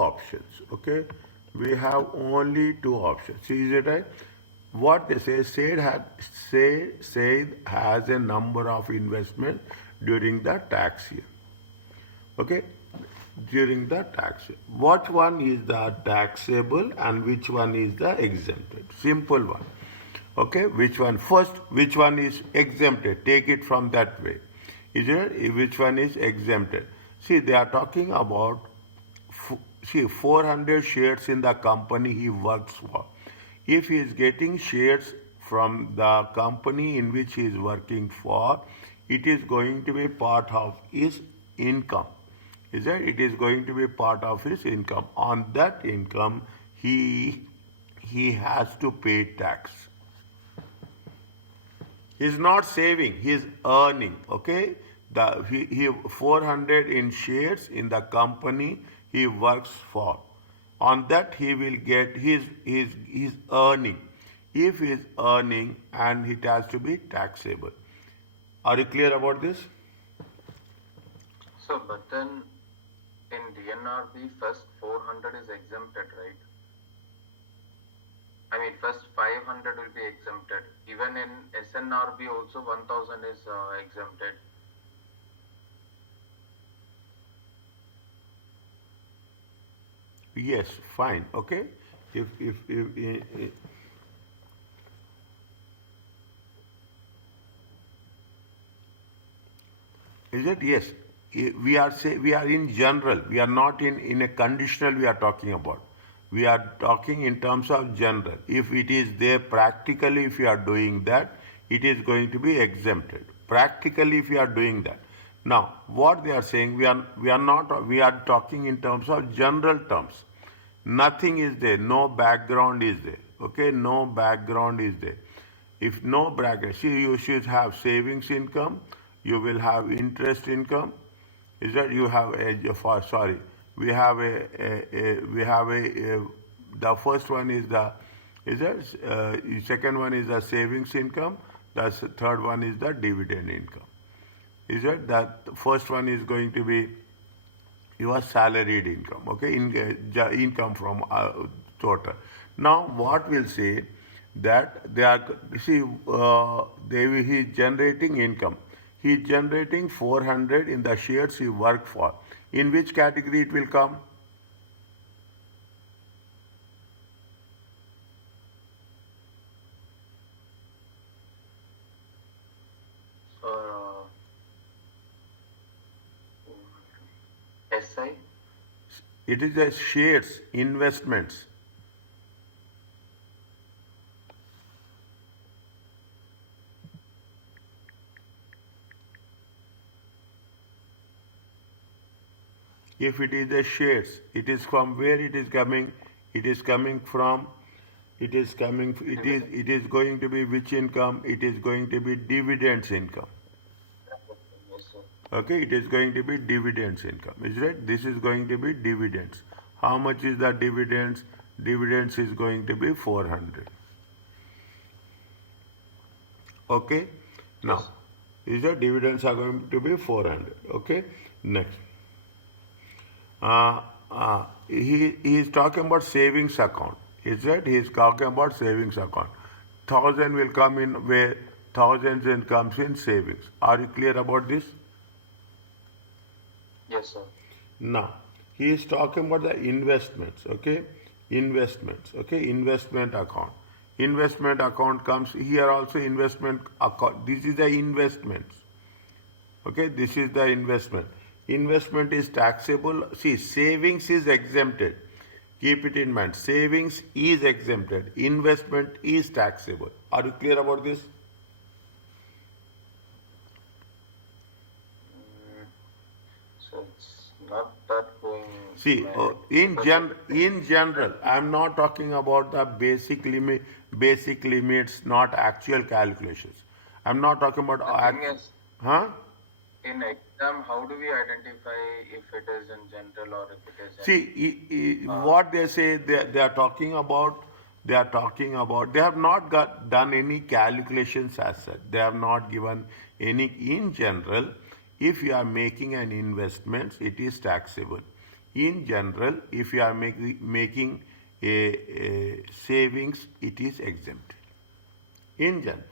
options. Okay, we have only two options. See, is it right? What they say, Said has a number of investment during the tax year. Okay, during the tax year. What one is the taxable and which one is the exempted? Simple one. Okay, which one? First, which one is exempted? Take it from that way. Is it? Which one is exempted? See, they are talking about, see, 400 shares in the company he works for. If he is getting shares from the company in which he is working for, it is going to be part of his income. Is that it is going to be part of his income. On that income, he has to pay tax. He is not saving, he is earning. Okay, he 400 in shares in the company he works for. On that he will get his earning. If he is earning, and it has to be taxable. Are you clear about this? So, but then in DNRB, first 400 is exempted, right? I mean, first 500 will be exempted. Even in SNRB also 1000 is exempted. Yes, fine. Okay. If is it? Yes. We are in general. We are not in a conditional. We are talking about. We are talking in terms of general. If it is there practically, if you are doing that, it is going to be exempted. Practically, if you are doing that. Now, what they are saying, we are talking in terms of general terms. Nothing is there. No background is there. Okay, no background is there. If no background, see, you should have savings income. You will have interest income. Is that you have we have the first one is the second one is the savings income, the third one is the dividend income. Is that first one is going to be your salaried income, okay, income from total. Now what we'll say that they are, see, he is generating income. He is generating 400 in the shares he worked for. In which category it will come? SI? It is a shares, investments. If it is a shares, it is from where it is coming? It is coming from, it is going to be which income? It is going to be dividends income. Okay, it is going to be dividends income. Is right? This is going to be dividends. How much is the dividends? Dividends is going to be 400. Okay, now, is the dividends are going to be 400. Okay, next. He is talking about savings account. Is that he is talking about savings account? 1000 will come in where thousands and comes in savings. Are you clear about this? Yes, sir. Now he is talking about the investments. Okay, investments. Okay, investment account. Investment account comes here also. Investment account. This is the investments. Okay, this is the investment. Investment is taxable. See, savings is exempted. Keep it in mind. Savings is exempted. Investment is taxable. Are you clear about this? So it's not that going. See, in general, I'm not talking about the basic limits, not actual calculations. I'm not talking about. In exam, how do we identify if it is in general or if it is in... See, what they say, they are talking about, they have not done any calculations as such. They have not given any. In general, if you are making an investment, it is taxable. in general, if you are making a savings, it is exempted. In general.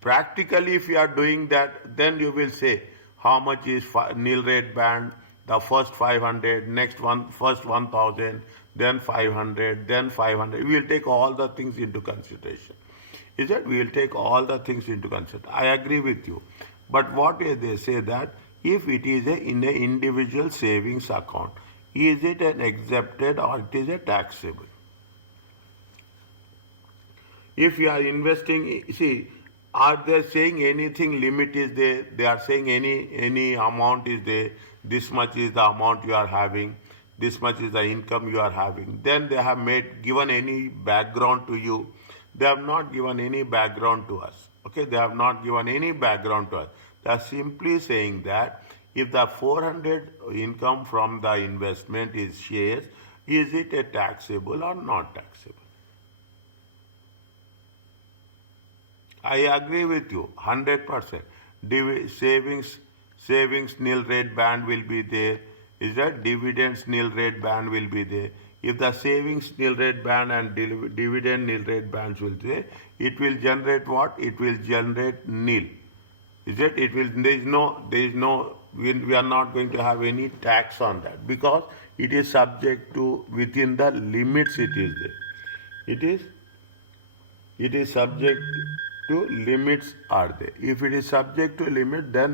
Practically, if you are doing that, then you will say how much is nil rate band, the first 500, next one, first 1000, then 500, then 500. We will take all the things into consideration. Is that we will take all the things into consideration. I agree with you. But what they say that if it is in an individual savings account, is it an exempted or it is a taxable? If you are investing, see, are they saying anything limit is there? They are saying any amount is there. This much is the amount you are having. This much is the income you are having. Then they have given any background to you. They have not given any background to us. Okay, they have not given any background to us. They are simply saying that if the 400 income from the investment is shares, is it a taxable or not taxable? I agree with you, 100%. Savings nil rate band will be there. Is that dividends nil rate band will be there? If the savings nil rate band and dividend nil rate bands will be there, it will generate what? It will generate nil. Is it? It will. There is no. We are not going to have any tax on that because it is subject to within the limits. It is there. It is subject to limits are there. If it is subject to limit, then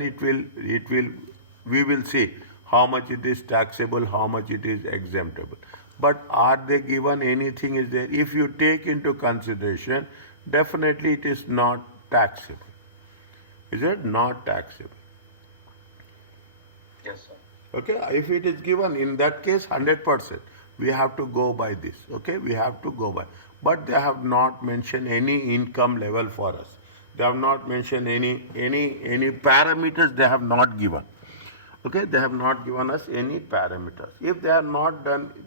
we will see how much it is taxable, how much it is exemptable. But are they given anything is there? If you take into consideration, definitely it is not taxable. Is it not taxable? Yes, sir. Okay, if it is given in that case 100%, we have to go by this. Okay, we have to go by. But they have not mentioned any income level for us. They have not mentioned any parameters. They have not given. Okay, they have not given us any parameters. If they are not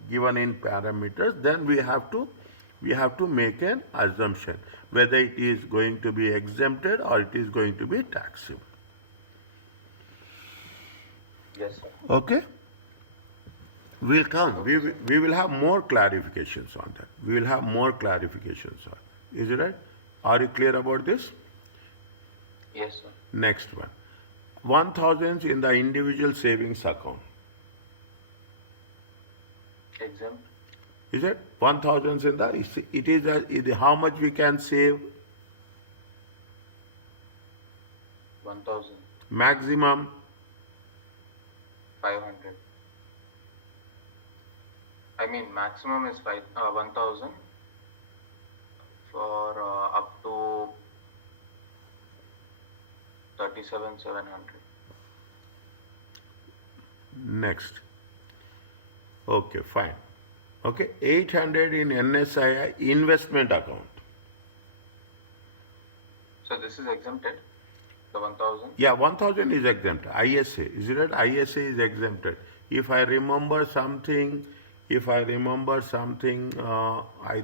given in parameters, then we have to make an assumption whether it is going to be exempted or it is going to be taxable. Yes, sir. Okay. We'll come. We will have more clarifications on that. We will have more clarifications on it. Is it right? Are you clear about this? Yes, sir. Next one. 1,000 in the individual savings account. Exempt. Is it? 1,000 in the, it is how much we can save? 1,000. Maximum? 500. I mean, maximum is 1,000 for up to 37,700. Next. Okay, fine. Okay, 800 in NSI investment account. So this is exempted, the 1,000? Yeah, 1,000 is exempt. ISA, is it right? ISA is exempted. If I remember something, I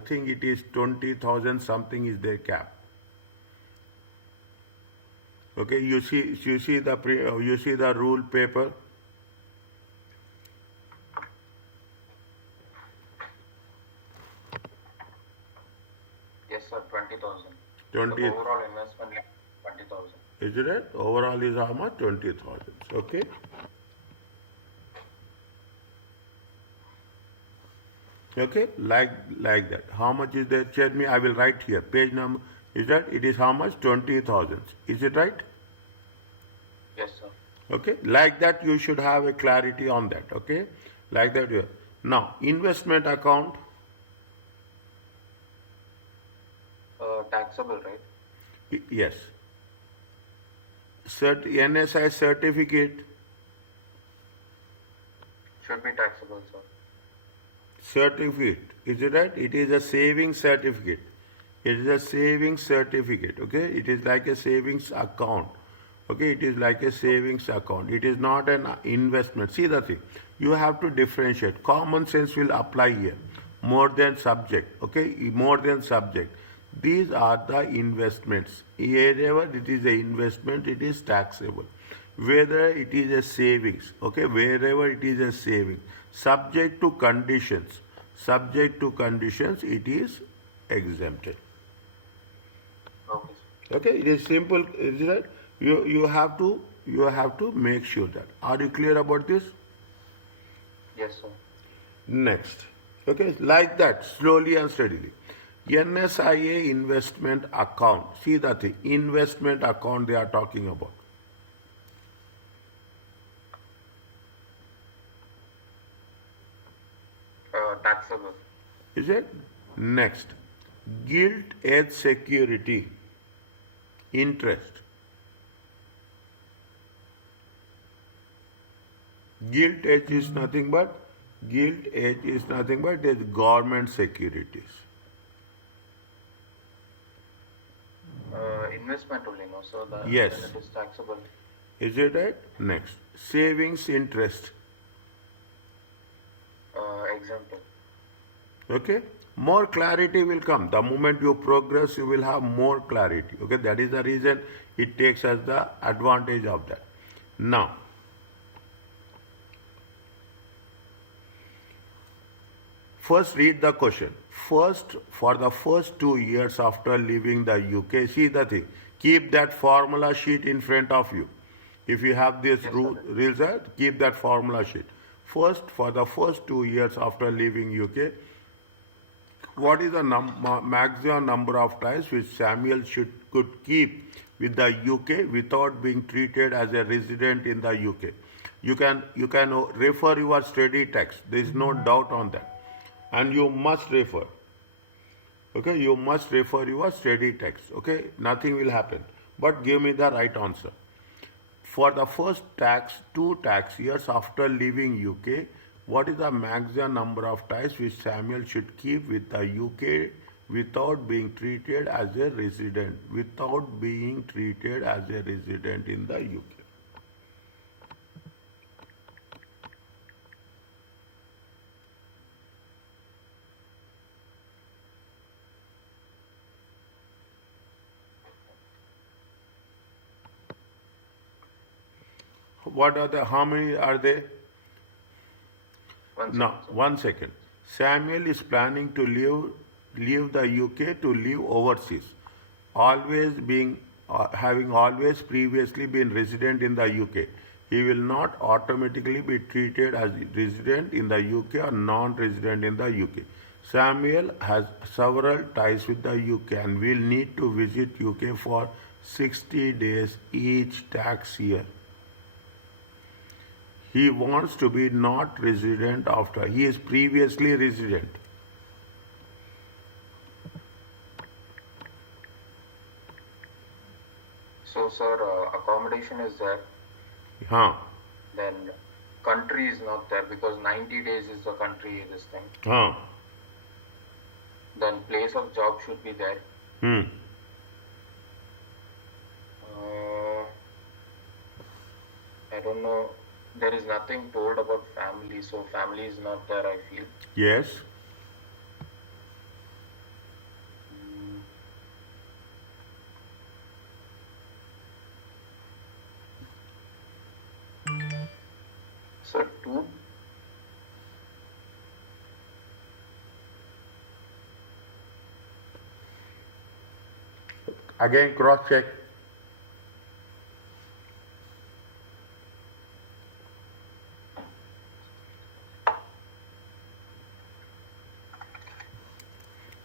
think it is 20,000 something is their cap. Okay, you see the rule paper. Yes, sir, 20,000. 20. The overall investment is 20,000. Is it right? Overall is how much? 20,000. Okay. Okay, like that. How much is there? Check me. I will write here. Page number is that it is how much? 20,000. Is it right? Yes, sir. Okay, like that you should have a clarity on that. Okay, like that. Now, investment account. Taxable, right? Yes. NSI certificate. Should be taxable, sir. Certificate. Is it right? It is a savings certificate. It is a savings certificate. Okay, it is like a savings account. Okay, it is like a savings account. It is not an investment. See the thing. You have to differentiate. Common sense will apply here. More than subject. Okay, more than subject. These are the investments. Wherever it is an investment, it is taxable. Whether it is a savings, okay, wherever it is a saving, Subject to conditions. Subject to conditions, it is exempted. Okay, sir. Okay, it is simple, is it right? You have to make sure that. Are you clear about this? Yes, sir. Next. Okay, like that, slowly and steadily. NSIA investment account. See that thing, investment account they are talking about. Taxable. Is it? Next. Gilt edge security. Interest. Gilt edge is nothing but it is government securities. Investment only, no? So Yes. then it is taxable. Is it right? Next. Savings interest. Exempted. Okay? More clarity will come. The moment you progress, you will have more clarity. Okay? That is the reason it takes us the advantage of that. Now, first read the question. First, for the first 2 years after leaving the UK, see the thing. Keep that formula sheet in front of you. If you have this Yes, result, keep that formula sheet. First, for the first 2 years after leaving UK, what is the maximum number of ties which Samuel could keep with the UK without being treated as a resident in the UK? You can refer your study text. There is no doubt on that, and you must refer. Okay, you must refer your study text. Okay, nothing will happen. But give me the right answer. For the first 2 tax years after leaving UK, what is the maximum number of ties which Samuel should keep with the UK without being treated as a resident? Without being treated as a resident in the UK. How many are they? One Now, second, sir. 1 second. Samuel is planning to leave the UK to live overseas, having always previously been resident in the UK. He will not automatically be treated as resident in the UK or non-resident in the UK. Samuel has several ties with the UK and will need to visit UK for 60 days each tax year. He wants to be not resident after. He is previously resident. So, sir, accommodation is there. Huh. Then country is not there because 90 days is the country, this thing. Huh. Then place of job should be there. Hmm. I don't know. There is nothing told about family, so family is not there, I feel. Yes. Sir, two. Again, cross check.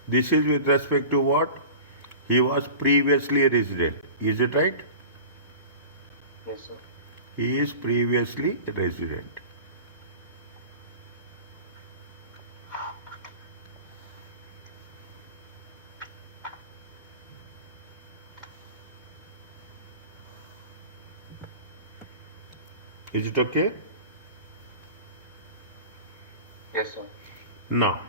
This is with respect to what? He was previously resident. Is it right? Yes, sir. He is previously resident. Is it okay? Yes, sir. Now,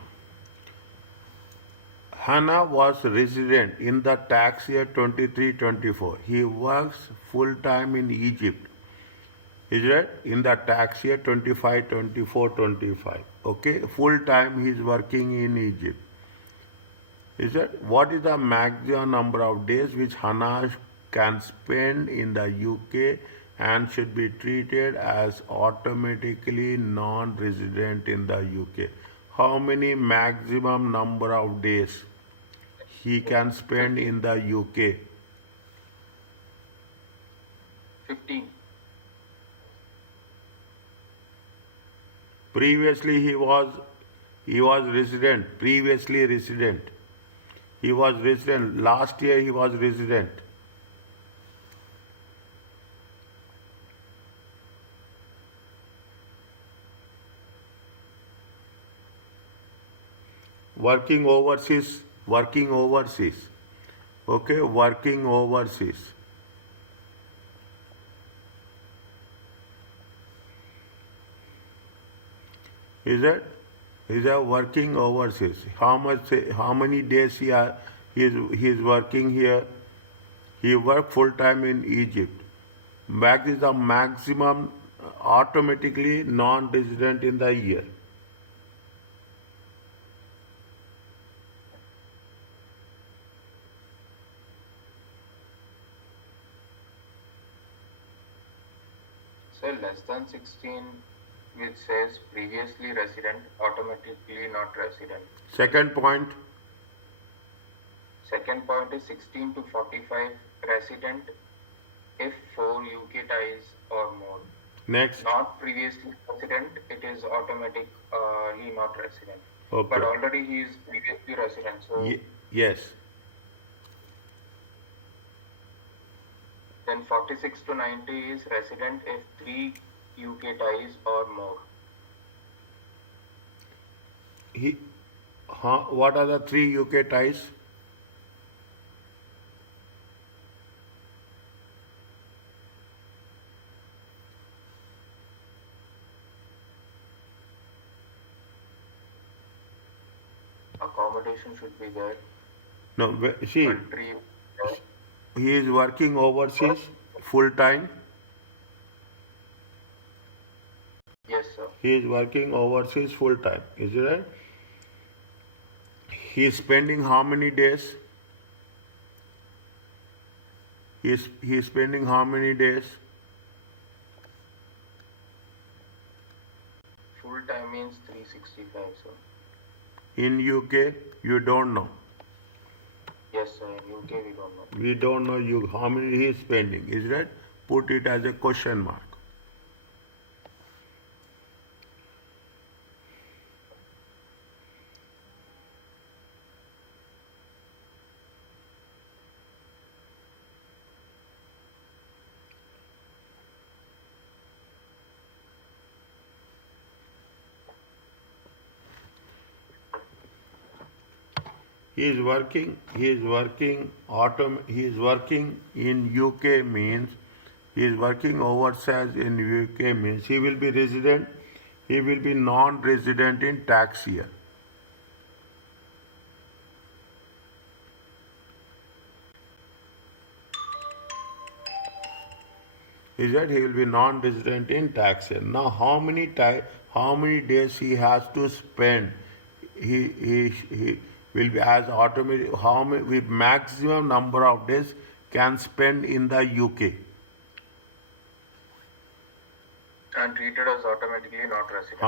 Hannah was resident in the tax year 23-24. He works full time in Egypt. Is it? In the tax year 25-24-25. Okay, full time he is working in Egypt. Is it? What is the maximum number of days which Hannah can spend in the UK and should be treated as automatically non-resident in the UK. How many maximum number of days he can spend 15. in the UK? 15. Previously he was resident. Previously resident. He was resident. Last year he was resident. Working overseas. Working overseas. Okay, working overseas. Is it? Is a working overseas. How many days he is working here? He worked full time in Egypt. Max is the maximum automatically non-resident in the year. So less than 16, which says previously resident, automatically not resident. Second point. Second point is 16 to 45 resident if 4 UK ties or more. Next. Not previously resident, it is automatically not resident. Okay. But already he is previously resident. So Yes. then 46 to 90 is resident if 3 UK ties or more. What are the 3 UK ties? Accommodation should be there. No, see, Country. he is working overseas full time. Yes, sir. He is working overseas full time. Is it right? He is spending how many days? He is spending how many days? Full time means 365, sir. In UK, you don't know. Yes, sir. In UK, we don't know. We don't know how many he is spending. Is that? Put it as a question mark. He is working in UK means he is working overseas in UK means he will be resident, he will be non-resident in tax year. Is that he will be non-resident in tax year. Now how many days he has to spend? He will be as automatic. How many with maximum number of days can spend in the UK? And treated as automatically not resident.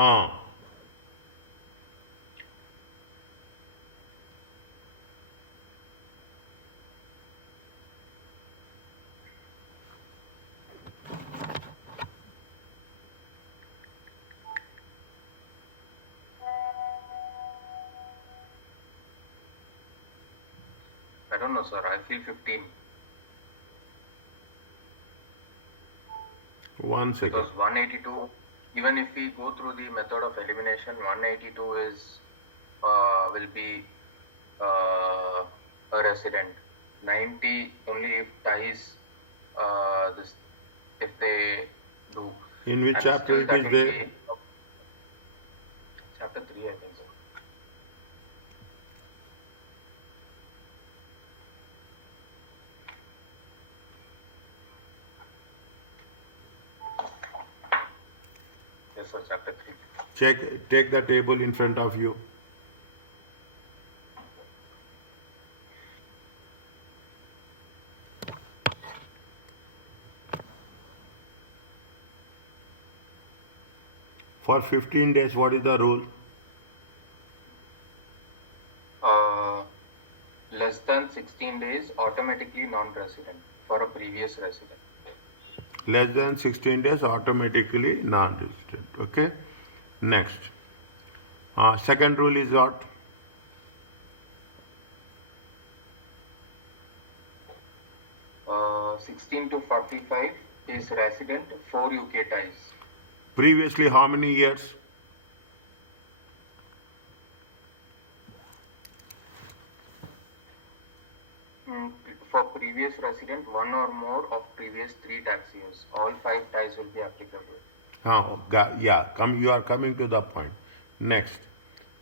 I don't know, sir. I feel 15. 1 second. Because 182, even if we go through the method of elimination, 182 is will be a resident. 90 only if ties this if they do. In which And chapter still it is that will there? be chapter 3, I think so. Yes, sir, chapter 3. Take the table in front of you. For 15 days, what is the rule? Less than 16 days, automatically non-resident for a previous resident. Less than 16 days, automatically non-resident. Okay. Next. Second rule is what? 16 to 45 is resident, 4 UK ties. Previously, how many years? For previous resident, 1 or more of previous 3 tax years. All 5 ties will be applicable. You are coming to the point. Next,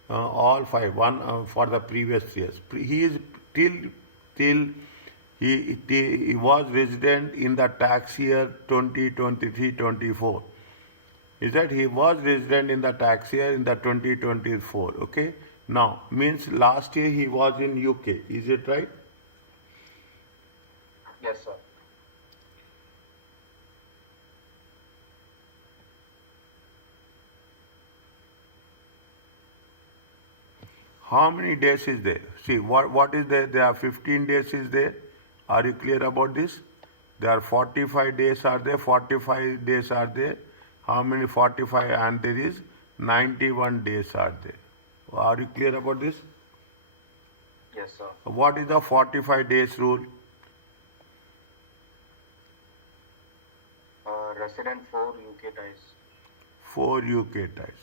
all 5, one for the previous years. He is till he was resident in the tax year 2023-24. Is that he was resident in the tax year in the 2024? Okay. Now means last year he was in UK. Is it right? Yes, sir. How many days is there? See, what is there? There are 15 days is there. Are you clear about this? There are 45 days are there. 45 days are there. How many 45? And there is 91 days are there. Are you clear about this? Yes, sir. What is the 45 days rule? Resident, 4 UK ties. 4 UK ties.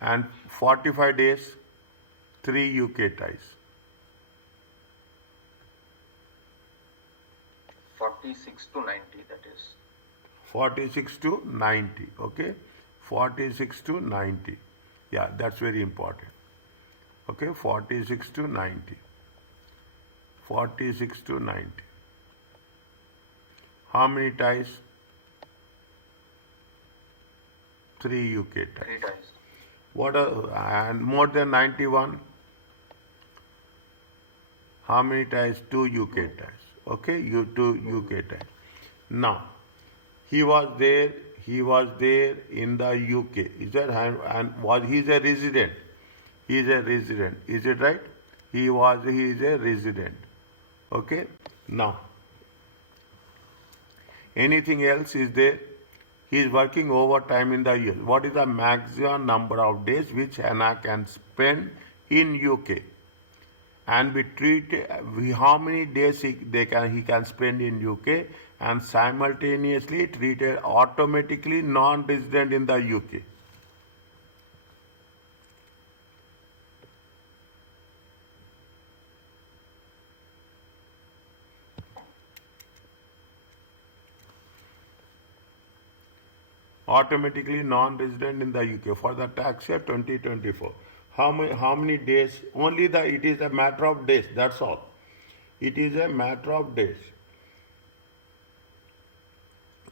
And 45 days, 3 UK ties. 46 to 90, that is. 46 to 90, okay? 46 to 90. Yeah, that's very important. Okay, 46 to 90. 46 to 90. How many ties? 3 UK ties. 3 ties. What are, and more than 91? How many ties? 2 UK ties. Okay, 2 UK ties. Now, he was there in the UK. Is that, and was he is a resident? He is a resident. Is it right? He is a resident. Okay. Now, anything else is there? He is working overtime in the year. What is the maximum number of days which Hannah can spend in UK? And be treated, how many days he can spend in UK and simultaneously treated automatically non-resident in the UK? Automatically non-resident in the UK for the tax year 2024. How many days? Only it is a matter of days. That's all. It is a matter of days.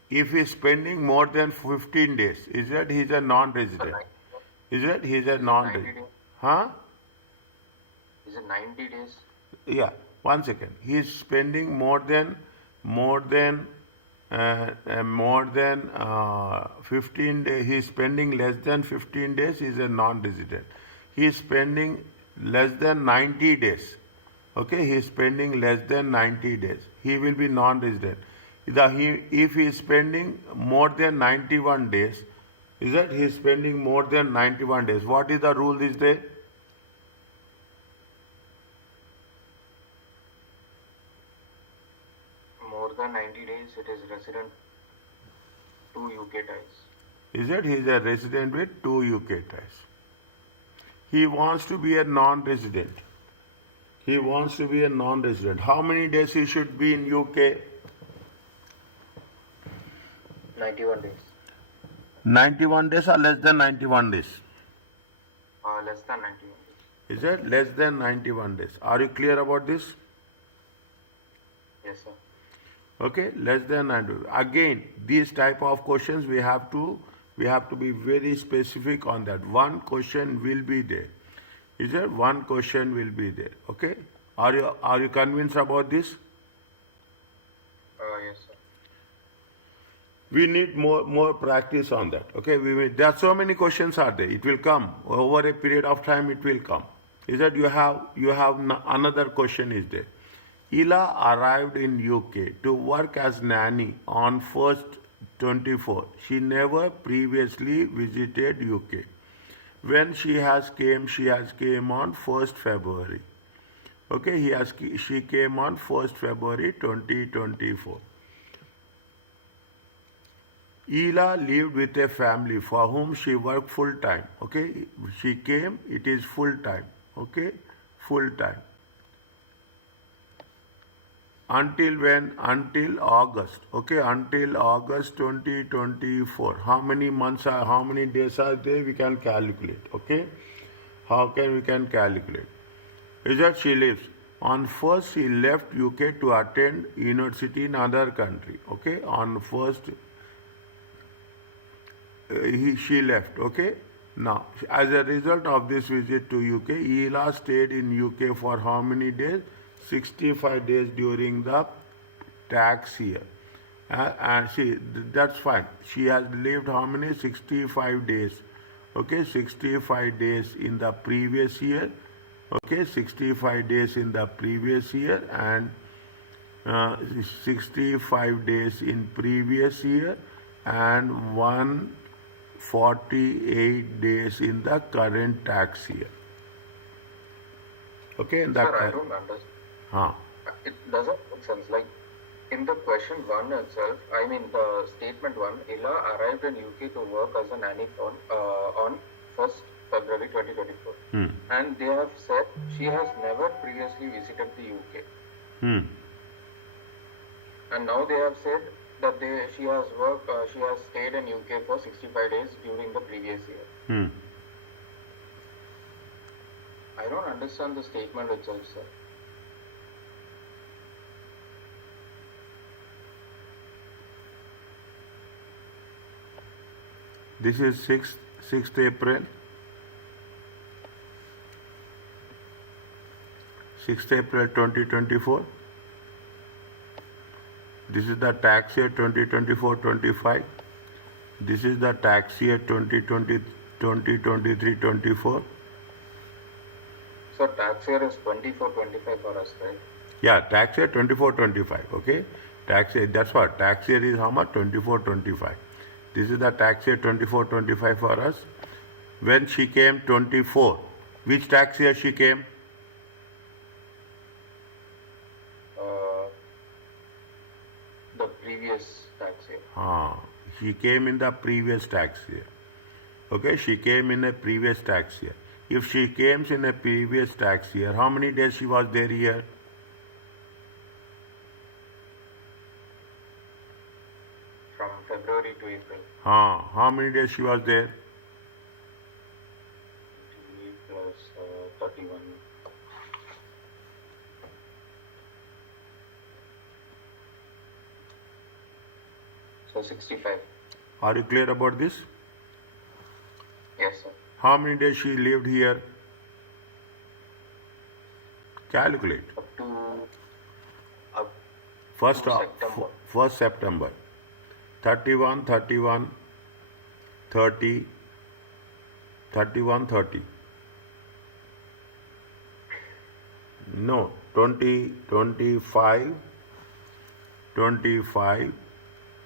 If he is spending more than 15 days, is that he is a non-resident? Is that he is a non-resident? Huh? Is it 90 days? Yeah. 1 second. He is spending more than 15 days. He is spending less than 15 days. He is a non-resident. He is spending less than 90 days. Okay, he is spending less than 90 days. He will be non-resident. If he is spending more than 91 days, is that he is spending more than 91 days? What is the rule is there? More than 90 days, it is resident, 2 UK ties. Is that he is a resident with 2 UK ties? He wants to be a non-resident. He wants to be a non-resident. How many days he should be in UK? 91 days. 91 days or less than 91 days? Less than 91 days. Is that less than 91 days? Are you clear about this? Yes, sir. Okay, less than 90. Again, these type of questions we have to be very specific on that. One question will be there. Is there one question will be there? Okay, are you convinced about this? Yes, sir. We need more practice on that. Okay, there are so many questions are there. It will come over a period of time. It will come. Is that you have another question is there. Ila arrived in UK to work as nanny on 1st 24. She never previously visited UK. When she has came on 1st February. Okay, she came on 1st February 2024. Ela lived with a family for whom she worked full time. Okay, she came, it is full time. Okay, full time. Until when? Until August. Okay, until August 2024. How many how many days are there? We can calculate. Okay, how can we can calculate? Is that she lives. On first, she left UK to attend university in other country. Okay, on first, she left. Okay, now as a result of this visit to UK, Ela stayed in UK for how many days? 65 days during the tax year. And that's fine. She has lived how many? 65 days. Okay, 65 days in the previous year. Okay, 65 days in the previous year and 65 days in previous year and 148 days in the current tax year. Okay, in that. Sir, I don't understand. It doesn't make sense. Like in the question one itself, I mean the statement one, Ella arrived in UK to work as a nanny on 1st February 2024. And they have said she has never previously visited the UK. And now they have said that she has stayed in UK for 65 days during the previous year. I don't understand the statement itself, sir. This is 6th April. 6th April 2024. This is the tax year 2024-25. This is the tax year 2023-24. So tax year is 24-25 for us, right? Yeah, tax year 24-25. Okay, tax year. That's what tax year is. How much? 24-25. This is the tax year 24-25 for us. When she came 24, which tax year she came? The previous tax year. She came in the previous tax year. Okay, she came in a previous tax year. If she came in a previous tax year, how many days she was there here? From February to April. How many days she was there? 20 plus 31. So 65. Are you clear about this? Yes, sir. How many days she lived here? Calculate. Up to September. 1st September. 31, 31, 30, 31, 30. No, 20, 25, 25,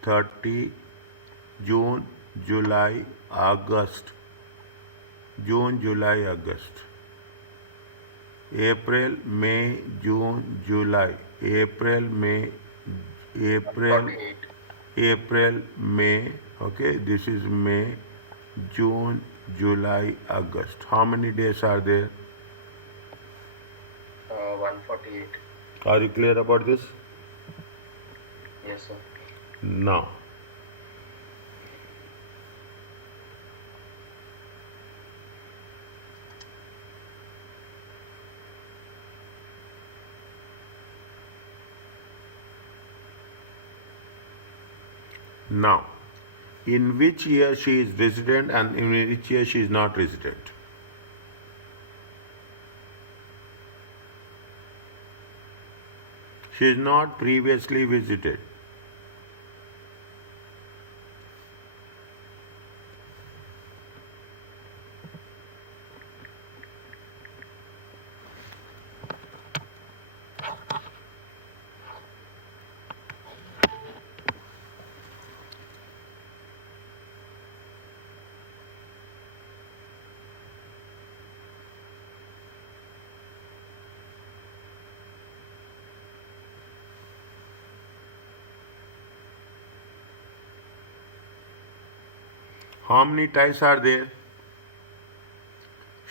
30, June, July, August. June, July, August. April, May, June, July. April, May, April, 48. April, May. Okay, this is May, June, July, August. How many days are there? 148. Are you clear about this? Yes, sir. Now, in which year she is resident and in which year she is not resident? She is not previously visited. How many ties are there?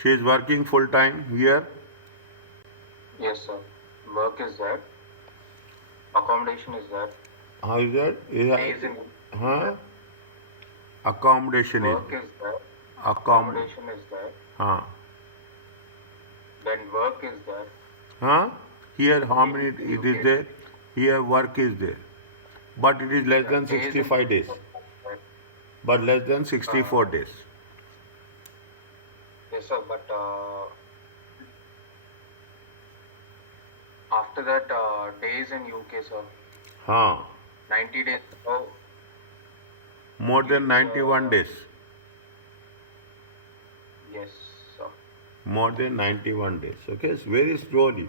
She is working full time here. Yes, sir. Work is there. Accommodation is there. How is that? Days in Huh? Accommodation is work is there. accom. Accommodation is there. Huh? Then work is there. Huh? Here how many In it is UK. there? Here work is there, but it is less than Days in 65 days. But less than 64 days. Yes, sir. But after that, days in UK, sir. Huh? 90 days. Oh, More than 91 days. yes, sir. More than 91 days. Okay, it's very slowly.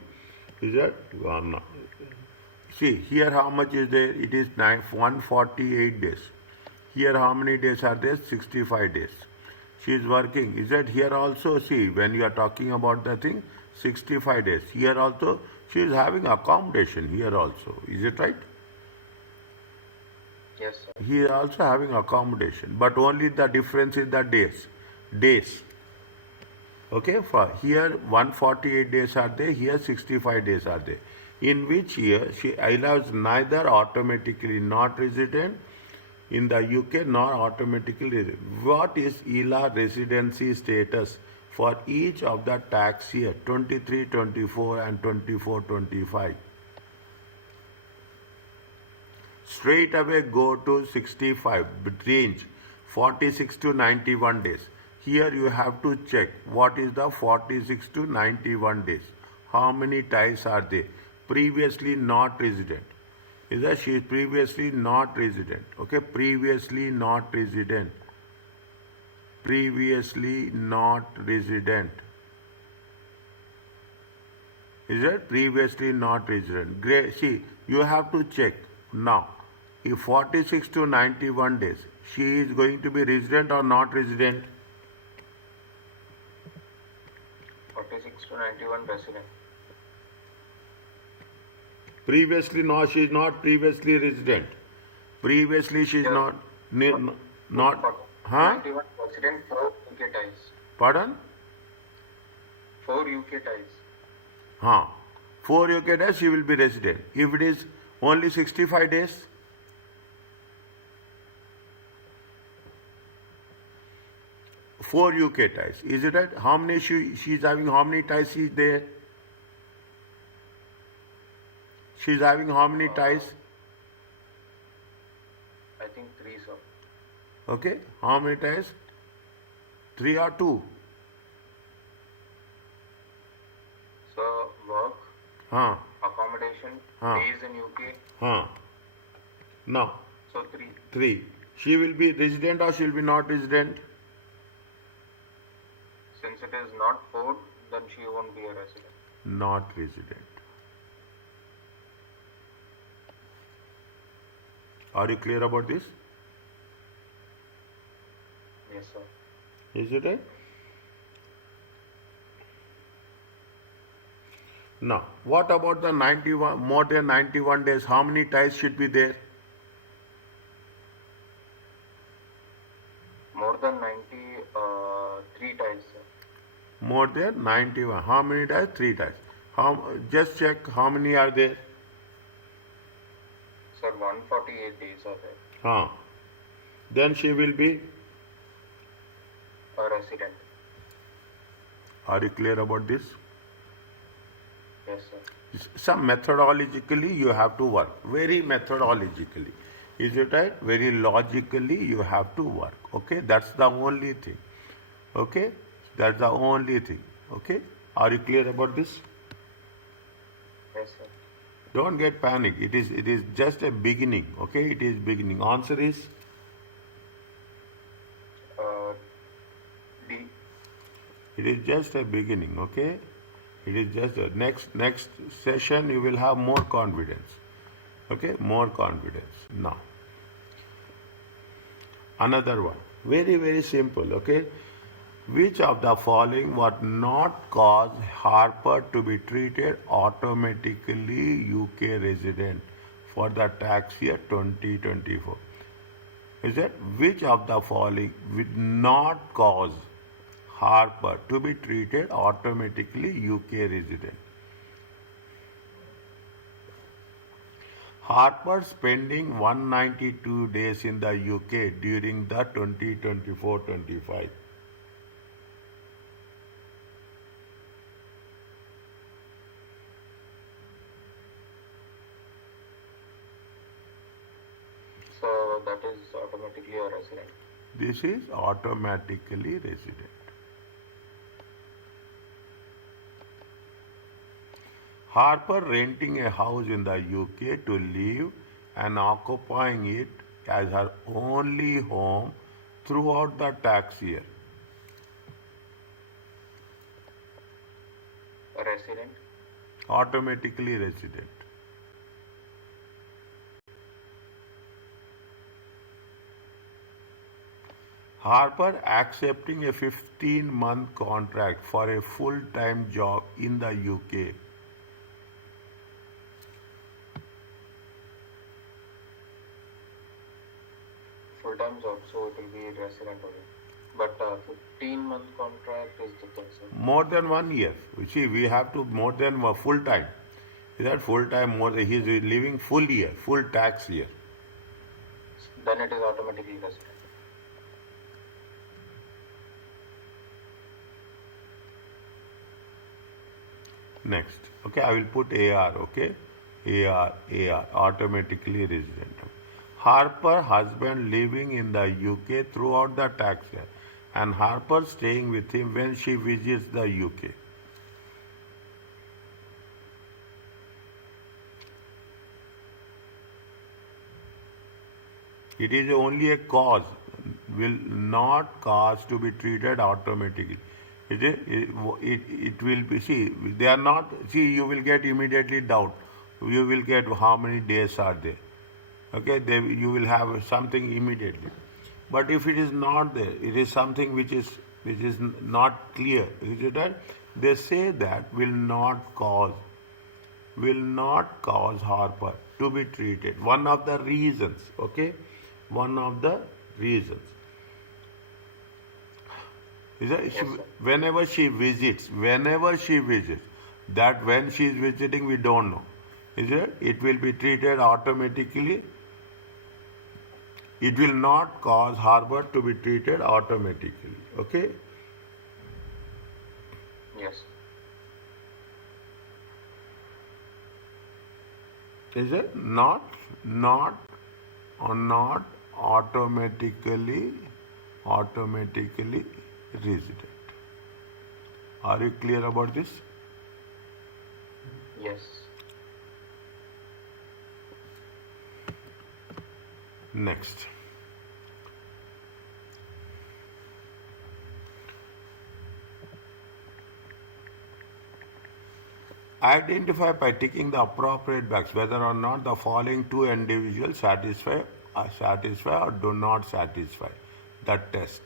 Is that? No. See, here how much is there? It is 148 days. Here how many days are there? 65 days. She is working. Is that here also? See, when you are talking about the thing, 65 days. Here also, she is having accommodation here also. Is it right? Yes, sir. He is also having accommodation, but only the difference is the days. Days. Okay, for here 148 days are there, here 65 days are there. In which year she allows neither automatically not resident in the UK nor automatically resident. What is ELA residency status for each of the tax year 23, 24 and 24, 25? Straight away go to 65, range 46 to 91 days. Here you have to check what is the 46 to 91 days. How many ties are there? Previously not resident. Is that she is previously not resident. Okay, previously not resident. Previously not resident. Is that previously not resident? Great. See, you have to check now. If 46 to 91 days, she is going to be resident or not resident? 46 to 91 resident. Previously, no, she is not previously resident. Previously, she is Yeah. not, huh? 91 resident, 4 UK ties. Pardon? 4 UK ties. Huh. 4 UK days, she will be resident. If it is only 65 days, four UK ties. Is it right? How many she is having? How many ties is there? She is having how many ties? I think 3, sir. Okay. How many ties? 3 or 2? So, work, Huh. accommodation, Huh. days in UK. Huh. Now, So, 3. 3. She will be resident or she will be not resident? Since it is not 4, then she won't be a resident. Not resident. Are you clear about this? Yes, sir. Is it right? Now, what about the 91, more than 91 days? How many ties should be there? More than 3 ties, sir. More than 91. How many ties? 3 ties. Just check how many are there. Sir, 148 days are there. Huh. Then she will be. A resident. Are you clear about this? Yes, sir. Some methodologically you have to work. Very methodologically. Is it right? Very logically you have to work. Okay? That's the only thing. Okay? That's the only thing. Okay? Are you clear about this? Yes, sir. Don't get panic. It is just a beginning. Okay? It is beginning. Answer is D. it is just a beginning. Okay? It is just a next session you will have more confidence. Okay? More confidence. Now. Another one. Very, very simple. Okay? Which of the following would not cause Harper to be treated automatically UK resident for the tax year 2024? is that which of the following would not cause Harper to be treated automatically UK resident? Harper spending 192 days in the UK during the 2024-25. So that is automatically a resident. This is automatically resident. Harper renting a house in the UK to live and occupying it as her only home throughout the tax year. A resident. Automatically resident. Harper accepting a 15-month contract for a full-time job in the UK. Full-time job, so it will be resident only. But 15-month contract is the thing, sir. More than 1 year. You see, we have to more than full-time. Is that full-time more than he is living full year, full tax year. Then it is automatically resident. Next. Okay, I will put AR, okay? AR, automatically resident. Harper husband living in the UK throughout the tax year and Harper staying with him when she visits the UK. It is only a cause, will not cause to be treated automatically. It will be, see, they are not, see, you will get immediately doubt. You will get how many days are there. Okay, you will have something immediately. But if it is not there, it is something which is not clear. Is it right? They say that will not cause Harper to be treated. One of the reasons, okay? One of the reasons. Is that Yes, sir. whenever she visits, that when she is visiting, we don't know. Is it? It will be treated automatically. It will not cause Harper to be treated automatically. Okay? Yes. Is it not automatically resident? Are you clear about this? Yes. Next. Identify by ticking the appropriate box whether or not the following two individuals satisfy or do not satisfy the test.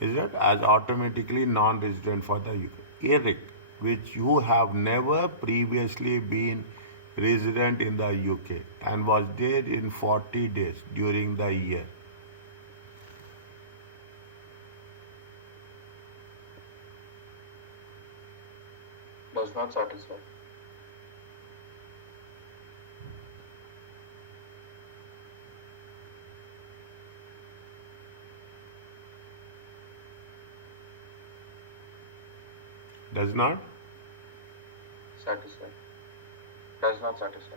Is it as automatically non-resident for the UK? Eric, which you have never previously been resident in the UK and was there in 40 days during the year. Does not satisfy. Does not? Satisfy. Does not satisfy.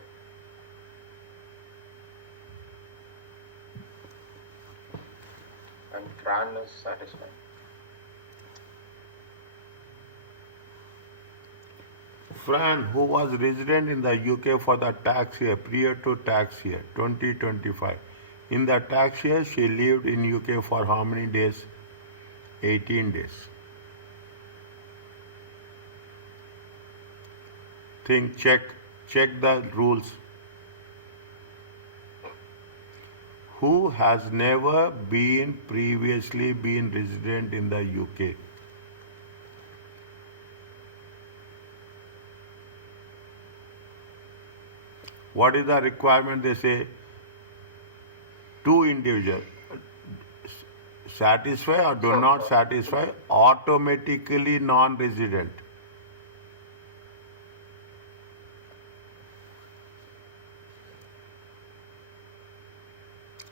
And Fran is satisfied. Fran, who was resident in the UK for the tax year prior to tax year 2025. In the tax year, she lived in UK for how many days? 18 days. Think, check the rules. Who has never previously been resident in the UK? What is the requirement? They say two individuals. satisfy or do So, not satisfy, automatically non-resident.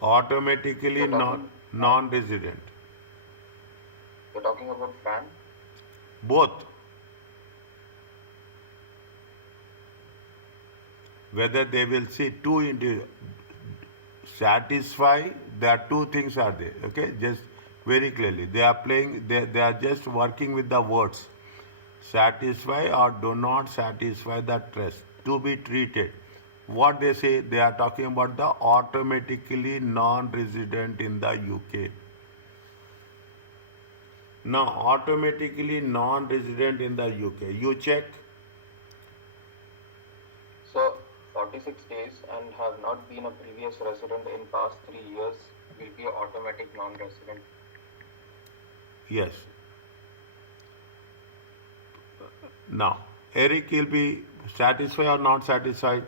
Automatically you're talking, non-resident. you're talking about FAN? Both. Whether they will see satisfy, there are two things are there, okay, just very clearly they are playing, they are just working with the words satisfy or do not satisfy the trust to be treated. What they say, they are talking about the automatically non-resident in the UK. Now automatically non-resident in the UK, you check. So 46 days and have not been a previous resident in past 3 years will be an automatic non-resident. Yes. Now, Eric will be satisfied or not satisfied?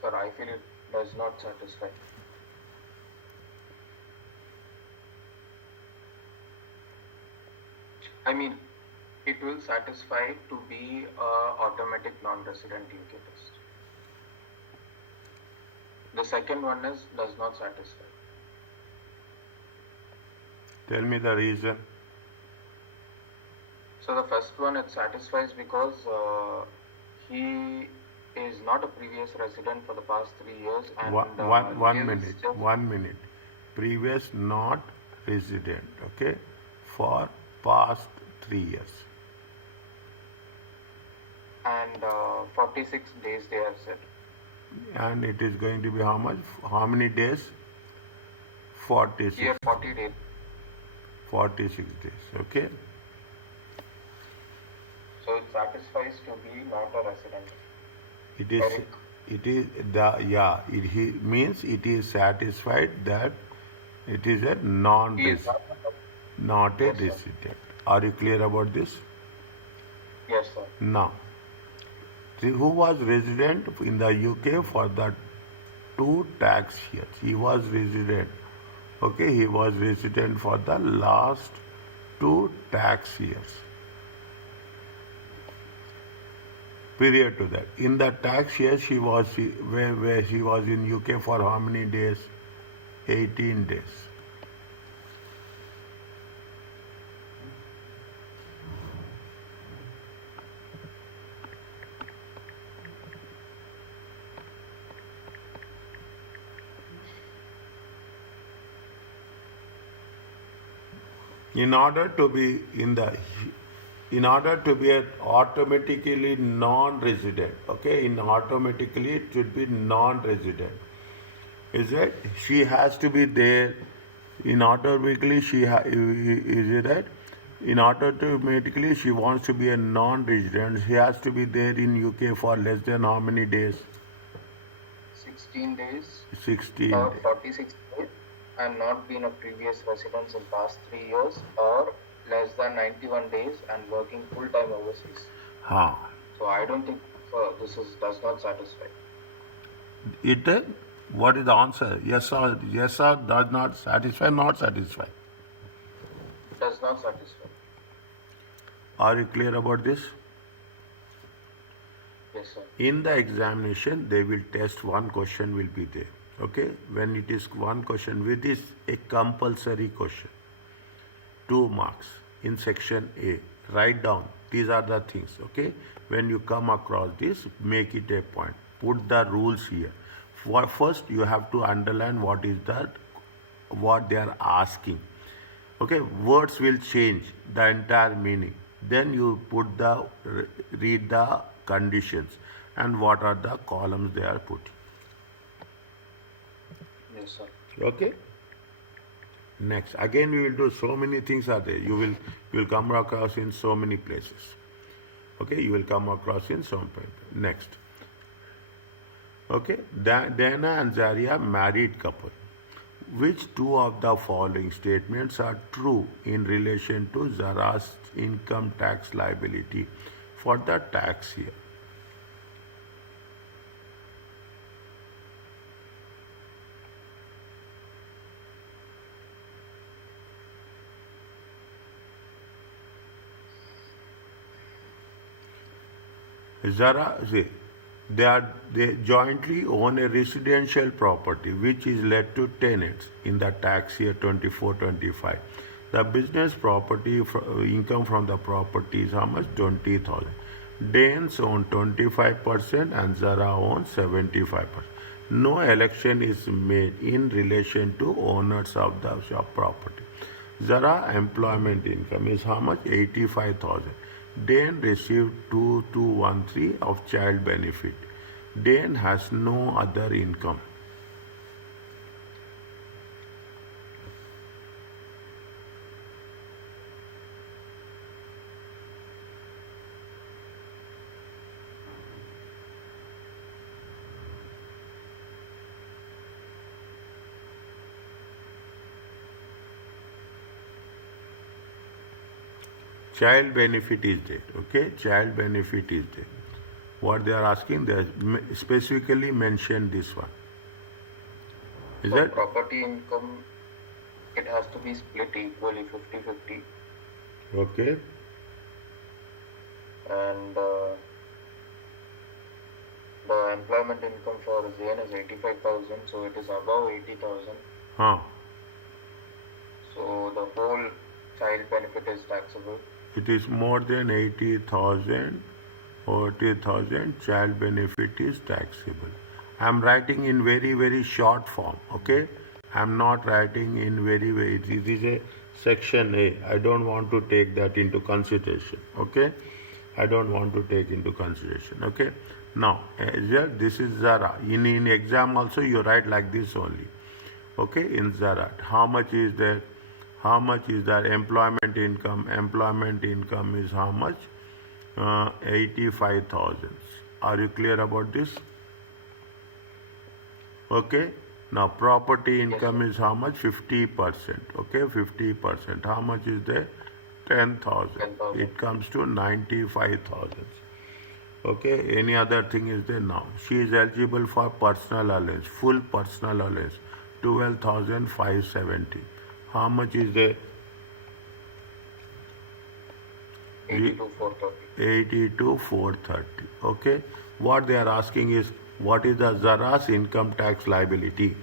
Sir, I feel it does not satisfy. I mean, it will satisfy to be a automatic non-resident UK test. The second one is does not satisfy. Tell me the reason. So the first one it satisfies because he is not a previous resident for the past 3 years and One minute. Previous not resident, okay, for past 3 years. And 46 days they have said. And it is going to be how much? How many days? 46. Here 40 days. 46 days, okay. So it satisfies to be not a resident. It is. Eric. It is the yeah. It means it is satisfied that it is a non-resident, not a Yes, sir. resident. Are you clear about this? Yes, sir. Now, see, who was resident in the UK for the 2 tax years? He was resident. Okay, he was resident for the last 2 tax years. Period to that. In the tax year, where she was in UK for how many days? 18 days. In order to be automatically non-resident, okay, automatically it should be non-resident. Is it? She has to be there. In automatically is it right? In automatically she wants to be a non-resident. She has to be there in UK for less than how many days? 16 days 16 or days. 46 days and not been a previous resident in past 3 years or less than 91 days and working full-time overseas. Huh. So I don't think this does not satisfy. What is the answer? Yes or does not satisfy, not satisfy. Does not satisfy. Are you clear about this? Yes, sir. In the examination, they will test one question will be there. Okay? When it is one question, which is a compulsory question. 2 marks in section A. Write down. These are the things. Okay? When you come across this, make it a point. Put the rules here. First, you have to underline what they are asking. Okay? Words will change the entire meaning. Then you read the conditions and what are the columns they are putting. Yes, sir. Okay? Next, again we will do so many things are there. You will come across in so many places. Okay, you will come across in some places. Next. Okay, Dana and Zaria married couple. which two of the following statements are true in relation to Zara's income tax liability for the tax year? Zara, see, they jointly own a residential property which is let to tenants in the tax year 24-25. The business property income from the property is how much? 20,000. Danes own 25% and Zara owns 75%. No election is made in relation to owners of the property. Zara employment income is how much? 85,000. Dane received 2213 of child benefit. Dane has no other income. Child benefit is there, okay? Child benefit is there. What they are asking, they specifically mentioned this one. Is For that? property income, it has to be split equally 50-50. Okay. And the employment income for Zain is 85,000, so it is above 80,000. Huh. So the whole child benefit is taxable. It is more than 80,000 or 80,000, child benefit is taxable. I am writing in very, very short form, okay? I am not writing in very, this is a section A. I don't want to take that into consideration, okay? I don't want to take into consideration, okay? Now, this is Zara. In exam also you write like this only, okay? In Zara, how much is there? How much is that employment income? Employment income is how much? 85,000. Are you clear about this? Okay. Now property income is how much? 50%. Okay, 50%. How much is there? 10,000. It comes to 95,000. Okay. Any other thing is there now? She is eligible for personal allowance, full personal allowance, 12,570. How much is there? 82,430. Okay. What they are asking is, what is the Zara's income tax liability?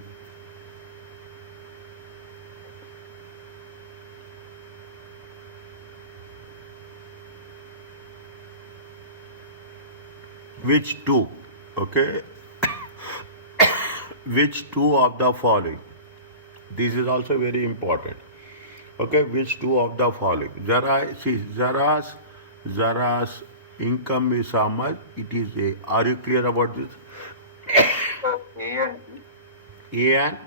Which two? Okay. Which two of the following? This is also very important. Okay, which two of the following? Zara's income is how much? It is A. Are you clear about this? A and A and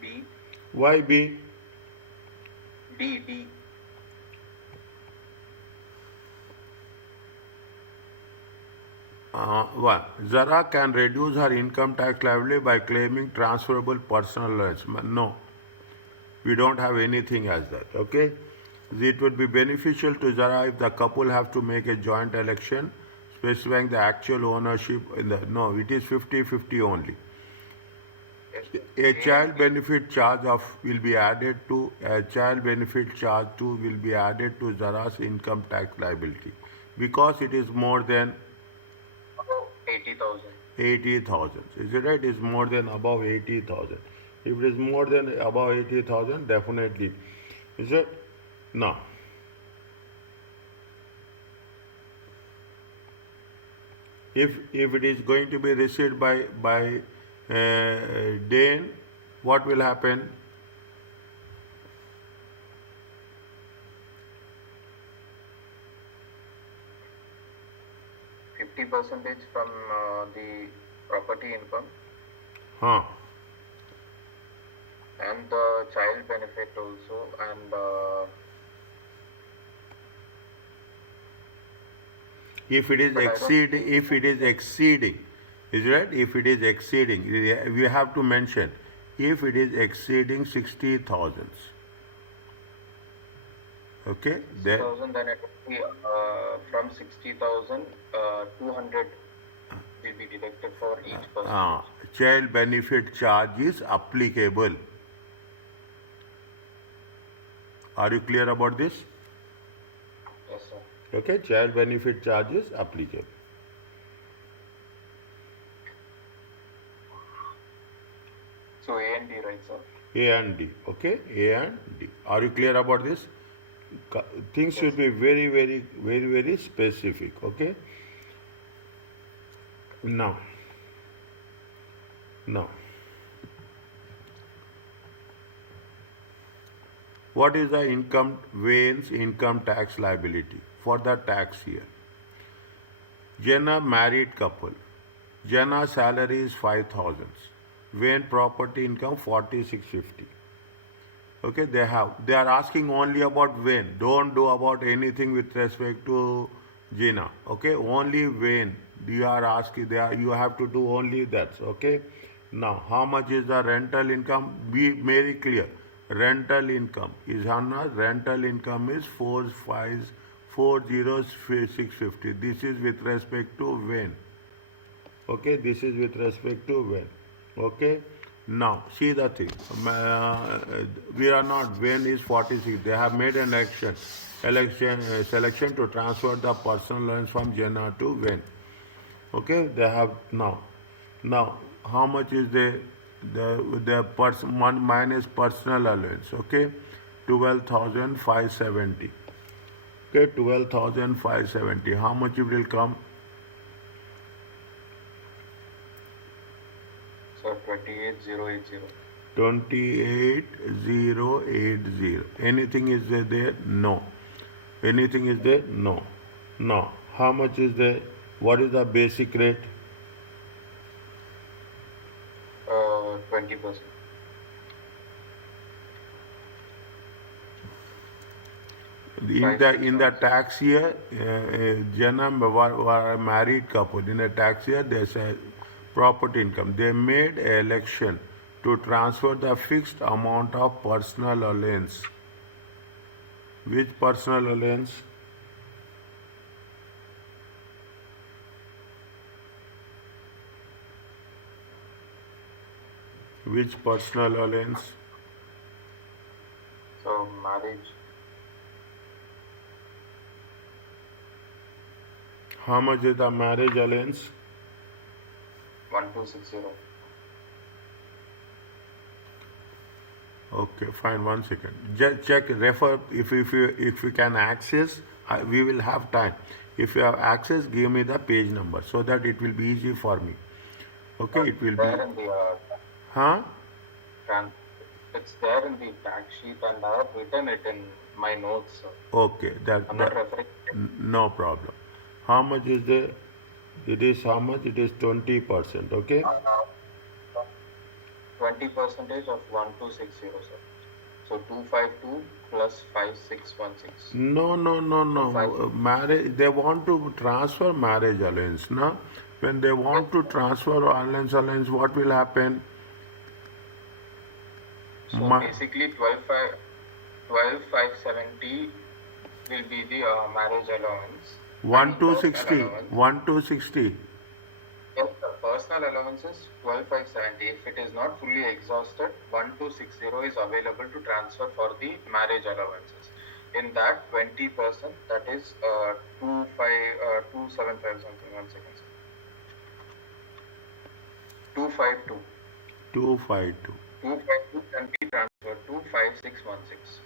B. Why B? D. One. Zara can reduce her income tax liability by claiming transferable personal loans. No, we don't have anything as that. Okay, it would be beneficial to Zara if the couple have to make a joint election specifying the actual ownership in the. No, it is 50-50 only. A child benefit charge will be added to Zara's income tax liability because it is more than 80,000. 80,000. Is it right? Is more than above 80,000. If it is more than above 80,000, definitely. Is it? No. If it is going to be received by Dane, what will happen? %50 from the property income. Huh. And the child benefit also, and if it is exceeding, is it right? If it is exceeding, we have to mention. if it is exceeding 60,000. Okay, then 6,000, then it will be from 60,000, 200 will be deducted for each person. child benefit charge is applicable. Are you clear about this? Yes, sir. Okay, child benefit charge is applicable. So A and D, right, sir? A and D. Okay, A and D. Are you clear about this? Things should be very, very, very, very specific. Okay. Now, what is the Wayne's income tax liability for the tax year? Jenna married couple. Jenna's salary is 5,000. Wayne property income 4650. Okay, they are asking only about Wayne. Don't do about anything with respect to Jenna. Okay, only Wayne. You are asking there. You have to do only that. Okay. Now, how much is the rental income? Be very clear. Rental income is rental income is 4,650. This is with respect to Wayne. Okay, this is with respect to Wayne. Okay. Now, see the thing. We are not. Wayne is 46. They have made an selection to transfer the personal loans from Jenna to Wayne. Okay, they have now. Now, how much is the one minus personal allowance? Okay, 12,570. Okay, 12,570. How much it will come? So 28,080. 28,080. Anything is there? No. Anything is there? No. Now, how much is there? What is the basic rate? 20%. In the tax year, Jenna were a married couple. In a tax year, there's a property income. They made an election to transfer the fixed amount of personal allowance. Which personal allowance? Which personal allowance? So marriage. How much is the marriage allowance? 1260. Okay, fine. 1 second. Just check, refer. If you can access, we will have time. If you have access, give me the page number so that it will be easy for me. Okay, it will be. There in the Huh? it's there in the tax sheet, and I have written it in my notes. Okay, I'm not referring. no problem. How much is the? It is how much? It is 20%. Okay. 20% of 1260, sir. So 252 plus 5616. No. Marriage. They want to transfer marriage allowance. No. When they want to transfer allowance, what will happen? So basically 12,570 will be the marriage allowance. 1,260. Yes, the personal allowance is 12,570. If it is not fully exhausted, 1260 is available to transfer for the marriage allowances. In that 20%, that is 275 something. 1 second. 252. 252. 252 can be transferred to 5616.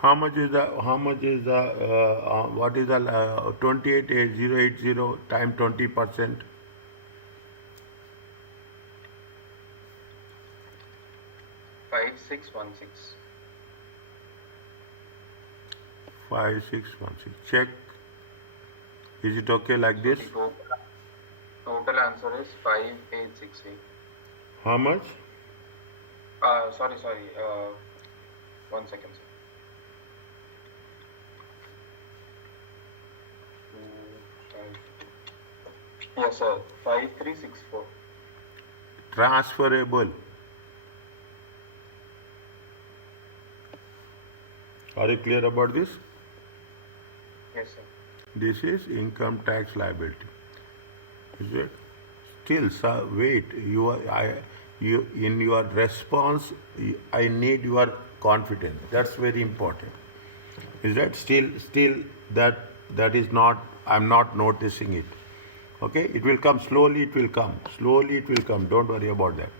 How much is the what is the 28,080 times 20%? 5616. 5616. Check. Is it okay like this? Total answer is 5868. How much? Sorry. 1 second, sir. Yes, sir. 5364. transferable. Are you clear about this? Yes, sir. This is income tax liability. Is it? Still, sir, wait. You in your response, I need your confidence. That's very important. Is that still that is not? I'm not noticing it. Okay, it will come slowly. It will come slowly. It will come. Don't worry about that.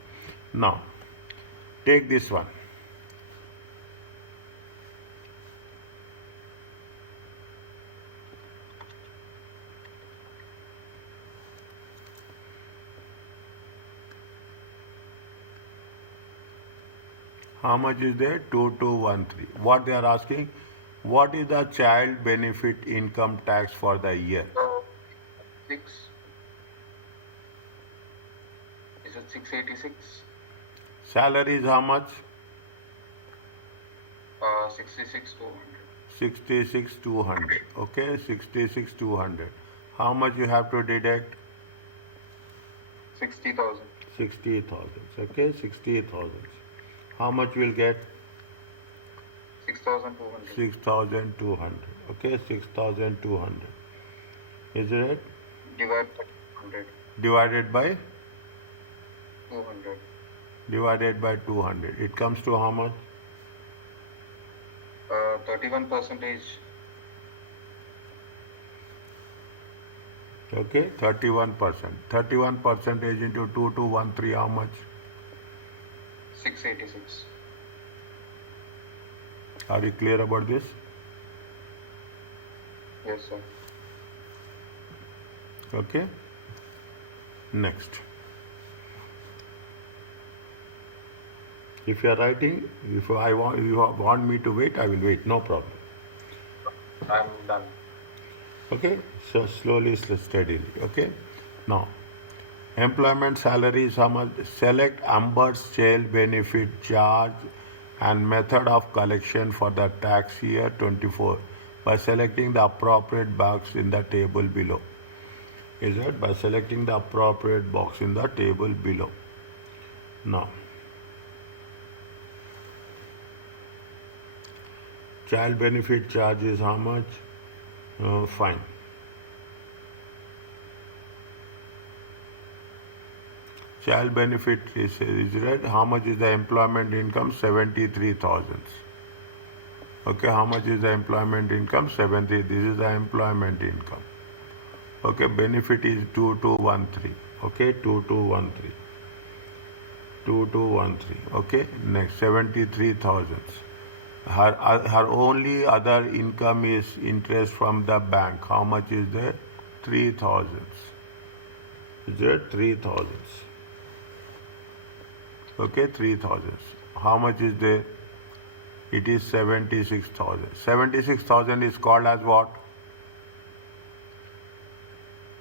Now, take this one. How much is there? 2213. What they are asking? What is the child benefit income tax for the year? So, 6. Is it 686? Salary is how much? 66,200. 66,200. Okay, 66,200. How much you have to deduct? 60,000. 60,000. Okay, 60,000. How much will get? 6,200. 6,200. Okay, 6,200. Is it? Divided by 100. Divided by? 200. Divided by 200. It comes to how much? 31%. Okay, 31%. 31% into 2213, how much? 686. Are you clear about this? Yes, sir. Okay. Next. If you are writing, if you want me to wait, I will wait. No problem. I'm done. Okay. So slowly, steadily. Okay. Now, employment salary is how much? Select Amber's child benefit charge and method of collection for the tax year 24 by selecting the appropriate box in the table below. Is it? By selecting the appropriate box in the table below. Now, child benefit charge is how much? Fine. Child benefit is right. How much is the employment income? 73,000. Okay, how much is the employment income? 70. This is the employment income. Okay, benefit is 2213. Okay, 2213. 2213. Okay, next 73,000. Her only other income is interest from the bank. How much is there? 3,000. Is there 3,000? Okay, 3,000. How much is there? It is 76,000. 76,000 is called as what?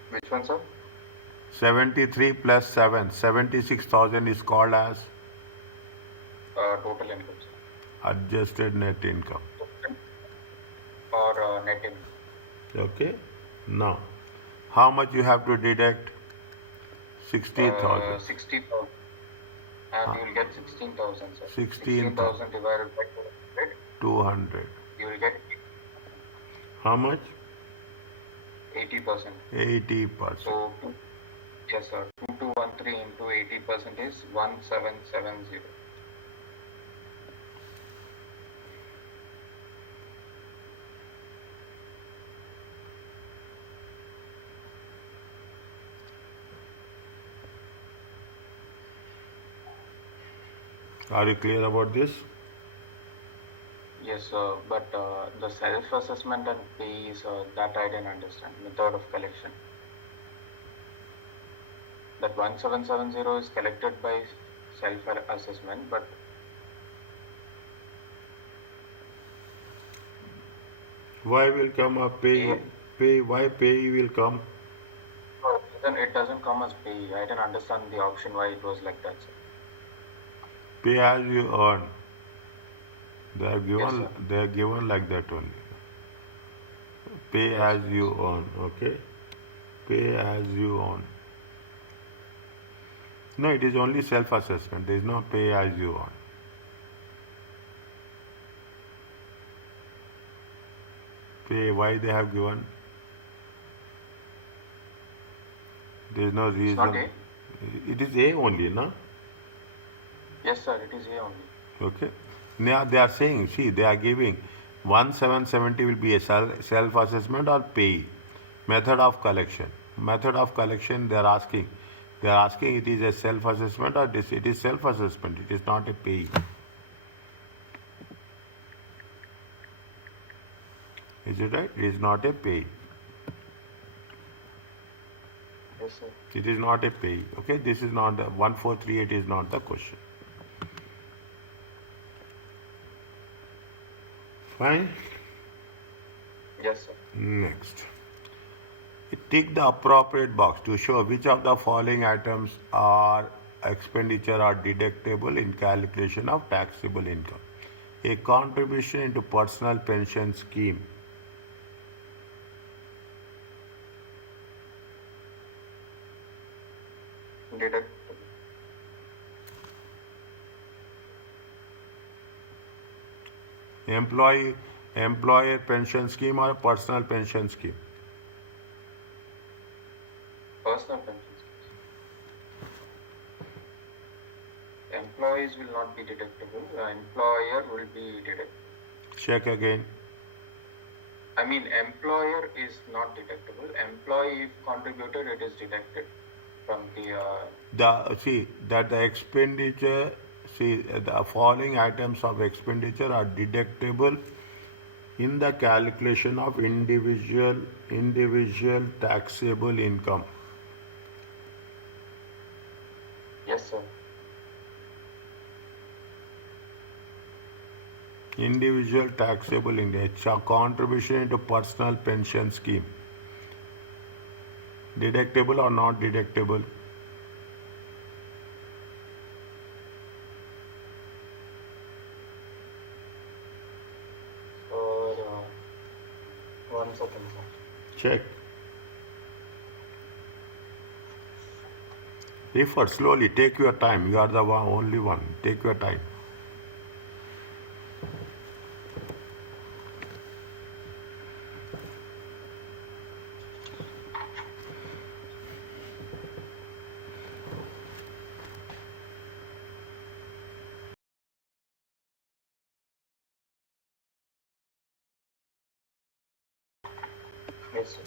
Which one, sir? 73 plus 7. 76,000 is called as Total income, sir. adjusted net income. Or net income. Okay. Now, how much you have to deduct? 60,000. 60,000. And you will get 16,000, sir. 16,000 divided by 200. 200. You will get How much? 80%. 80%. So, yes, sir. 2213 into 80% is 1770. Are you clear about this? Yes, but the self-assessment and fees, that I didn't understand. Method of collection. That 1770 is collected by self-assessment, but Why will come a pay? Why pay will come? then it doesn't come as pay. I didn't understand the option why it was like that, sir. Pay as you earn. They are Yes, given. sir. They are given like that only. Pay as you earn. Okay. Pay as you earn. No, it is only self-assessment. There is no pay as you earn. Pay, why they have given? There is no It's not reason. A? It is A only, no? Yes, sir, it is A only. Okay. Now they are saying, see, they are giving 1770 will be a self-assessment or pay. Method of collection. Method of collection they are asking. They are asking it is a self-assessment or this it is self-assessment. It is not a pay. Is it right? It is not a pay. Yes, sir. It is not a pay. Okay, this is not the 1438 is not the question. Fine. Yes, sir. Next. Tick the appropriate box to show which of the following items are expenditure or deductible in calculation of taxable income. A contribution into personal pension scheme. Deductible. Employer pension scheme or personal pension scheme. Personal pension schemes. Employees will not be deductible. Employer will be deductible. Check again. I mean, employer is not deductible. Employee, if contributed, it is deducted from The expenditure. See, the following items of expenditure are deductible in the calculation of individual taxable income. Yes, sir. Individual taxable income. It's a contribution into personal pension scheme. Deductible or not deductible? So, 1 second, sir. Check. Refer slowly. Take your time. You are the only one. Take your time. Yes, sir.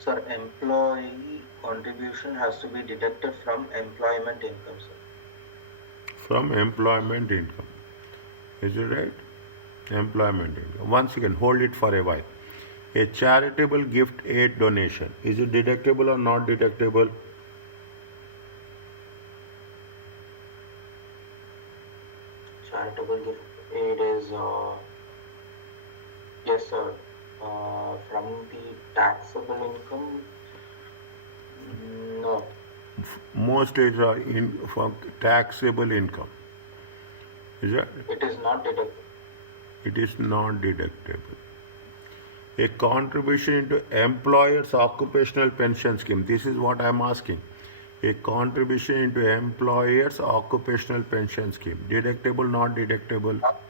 Sir, employee contribution has to be deducted from employment income, sir. From employment income. Is it right? Employment income. Once again, hold it for a while. A charitable gift aid donation. Is it deductible or not deductible? Charitable gift aid is, yes, sir. From the taxable income, no. Most is from taxable income. Is it? It is not deductible. It is not deductible. A contribution into employer's occupational pension scheme. This is what I am asking. A contribution into employer's occupational pension scheme. Deductible, not deductible? Not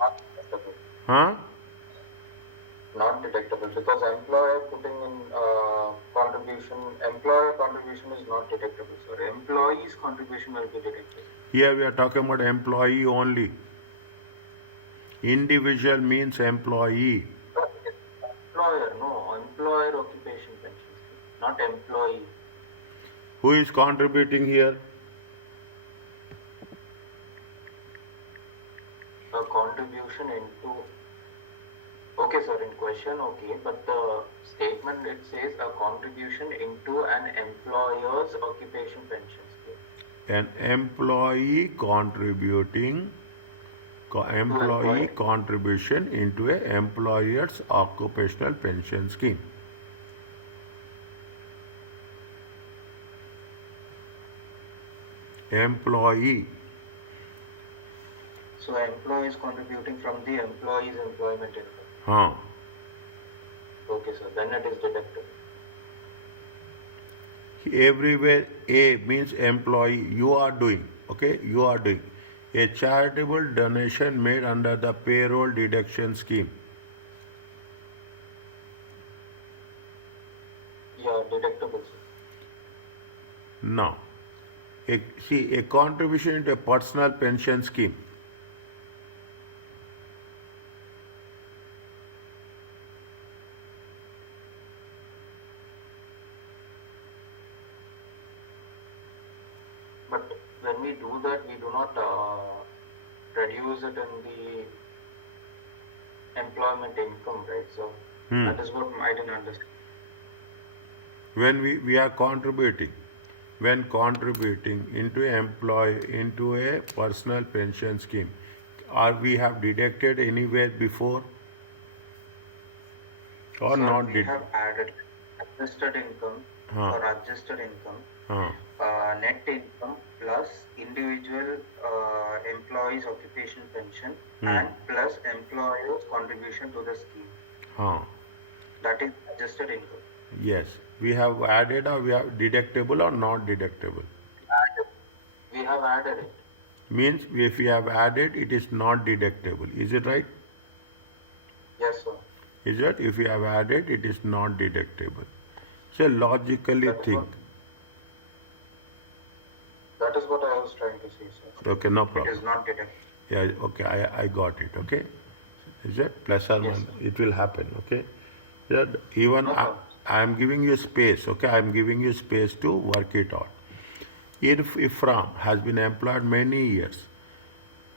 deductible. Huh? Not deductible because employer putting in contribution, employer contribution is not deductible, sir. Employee's contribution will be deductible. Here we are talking about employee only. Individual means employee. Employer, no. Employer occupation pension scheme, not employee. Who is contributing here? A contribution into. Okay, sir, in question, okay, but the statement it says a contribution into an employer's occupation pension scheme. An employee contributing employee contribution into a employer's occupational pension scheme. Employee. So employee is contributing from the employee's employment income. Huh. Okay, sir. Then it is deductible. Everywhere A means employee, you are doing, okay, you are doing a charitable donation made under the payroll deduction scheme. Yeah, deductible, sir. Now, a contribution to a personal pension scheme. But when we do that, we do not reduce it in the employment income, right? So that is what I didn't understand. When we are contributing, when contributing into a personal pension scheme, or we have deducted anywhere before or So not we did. have added adjusted income or adjusted income, net income plus individual employees' occupation pension and plus employer's contribution to the scheme. That is adjusted income. Yes, we have added or we have deductible or not deductible. We have added it. Means if we have added, it is not deductible. Is it right? Yes, sir. Is it? If we have added, it is not deductible. So logically think. That is what I was trying to say, sir. Okay, no problem. It is not deductible. Yeah, okay, I got it, okay? Is it? Plus or minus, it will happen, okay? Even I am giving you space, okay? I am giving you space to work it out. If Ifram has been employed many years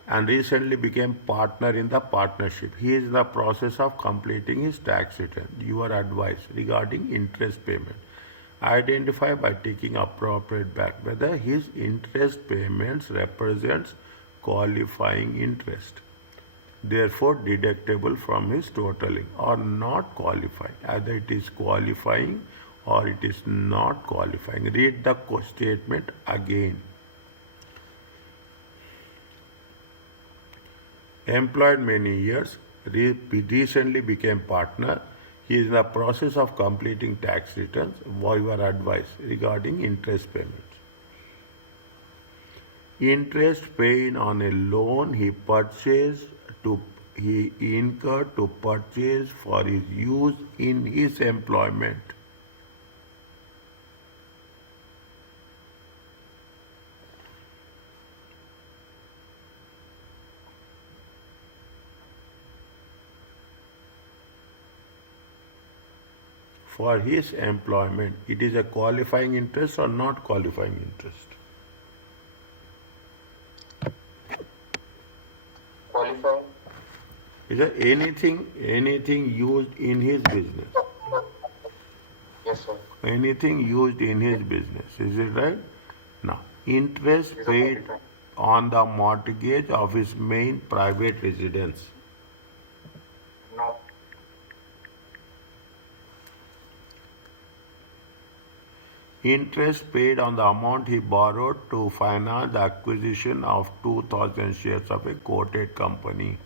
and recently became partner in the partnership, he is in the process of completing his tax return. Your advice regarding interest payment. Identify by taking appropriate back whether his interest payments represents qualifying interest, therefore deductible from his totaling, or not qualifying, either it is qualifying or it is not qualifying. Read the statement again. Employed many years, recently became partner. He is in the process of completing tax returns. What your advice regarding interest payments? Interest paid on a loan he incurred to purchase for his use in his employment. For his employment, it is a qualifying interest or not qualifying interest? Qualifying? Is there anything used in his business? Yes, sir. Anything used in his business, is it right? Now, interest paid on the mortgage of his main private residence. No. Interest paid on the amount he borrowed to finance the acquisition of 2,000 shares of a quoted company.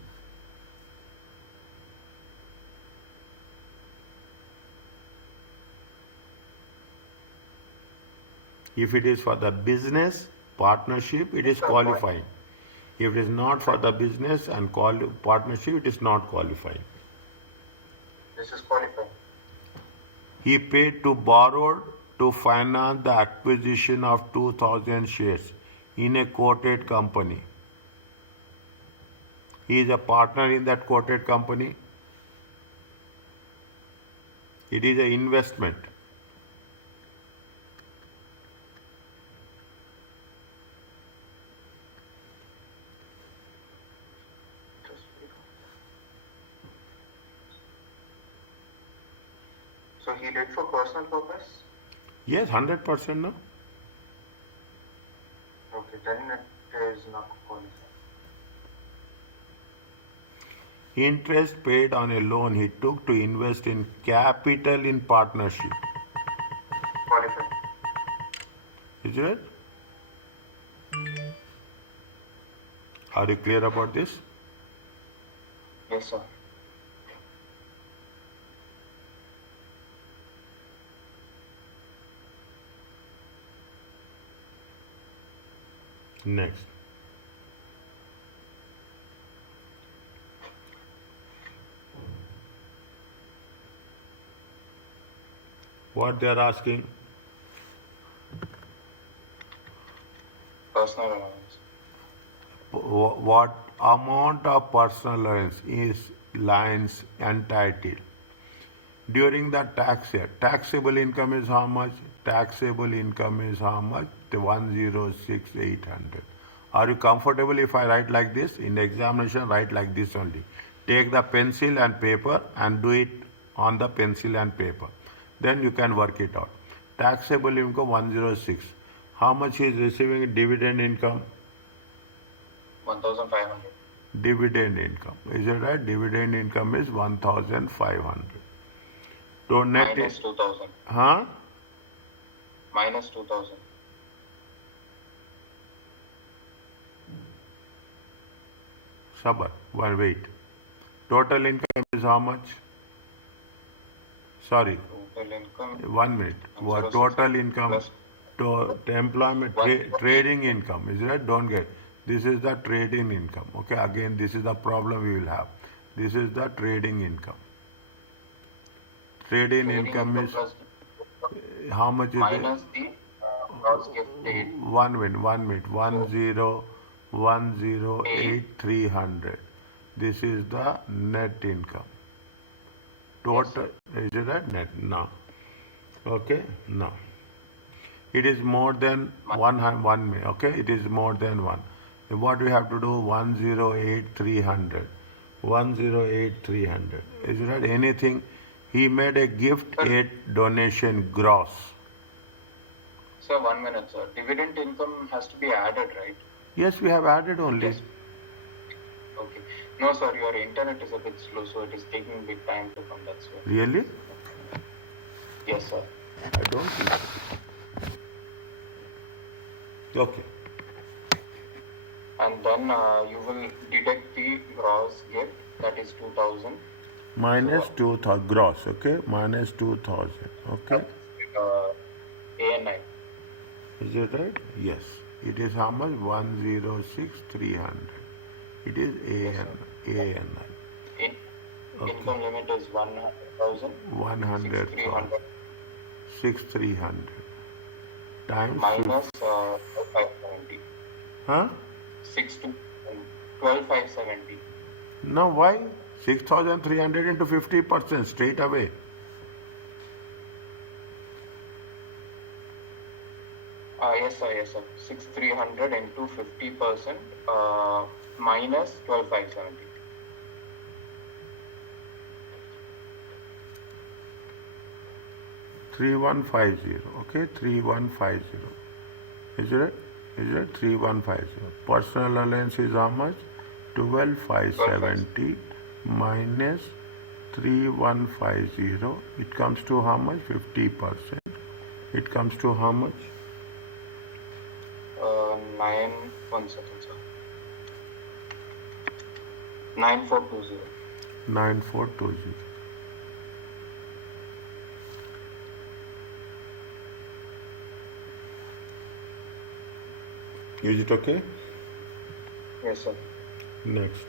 If it is for the business partnership, it is qualifying. If it is not for the business and partnership, it is not qualifying. This is qualifying. He paid to borrow to finance the acquisition of 2,000 shares in a quoted company. He is a partner in that quoted company. It is an investment. So he did for personal purpose? Yes, 100% no. Okay, then it is not qualified. Interest paid on a loan he took to invest in capital in partnership. Qualified. Is it? Are you clear about this? Yes, sir. Next. What they are asking? Personal allowance. What amount of personal allowance is lines entitled during the tax year? Taxable income is how much? Taxable income is how much? The 106,800. Are you comfortable if I write like this? In the examination, write like this only. Take the pencil and paper and do it on the pencil and paper. Then you can work it out. Taxable income 106. How much he is receiving dividend income? 1,500. Dividend income. Is it right? Dividend income is 1,500. So net Minus 2,000. huh? Minus 2,000. Sabar. One wait. Total income is how much? Sorry. Total income. 1 minute. What total income? To employment trading income. Is it right? Don't get. This is the trading income. Okay. Again, this is the problem we will have. This is the trading income. Trading income is plus how much is minus the gross gift paid. 1 minute. 1 minute. 1,0,1,08300. This is the net income. Total is it right? Net. No. Okay. No. It is more than 1 minute. Okay. It is more than 1. What we have to do? 1,08300. 1,08300. Is it right? Anything? He made a gift, a donation, gross. Sir, 1 minute, sir. Dividend income has to be added, right? Yes, we have added only. Yes. Okay. No, sir, your internet is a bit slow, so it is taking a bit time to come. That's why. Really? Yes, sir. I don't think so. Okay. And then you will deduct the gross gift, that is 2,000. Minus 2,000 gross. Okay. Minus 2,000. Okay. ANI. Is it right? Yes. It is how much? 106,300. It is ANI. Income limit is 100,000. 100,000. 6,300 times minus 570. Huh? 12,570. Now why? 6,300 into 50% straight away. Yes, sir, yes, sir. 6,300 into 50% minus 12,570. 3150. Okay, 3150. Is it? Is it 3150? Personal allowance is how much? 12,570 minus 3150. It comes to how much? 50%. It comes to how much? 1 second, sir. 9420. 9420. Is it okay? Yes, sir. Next.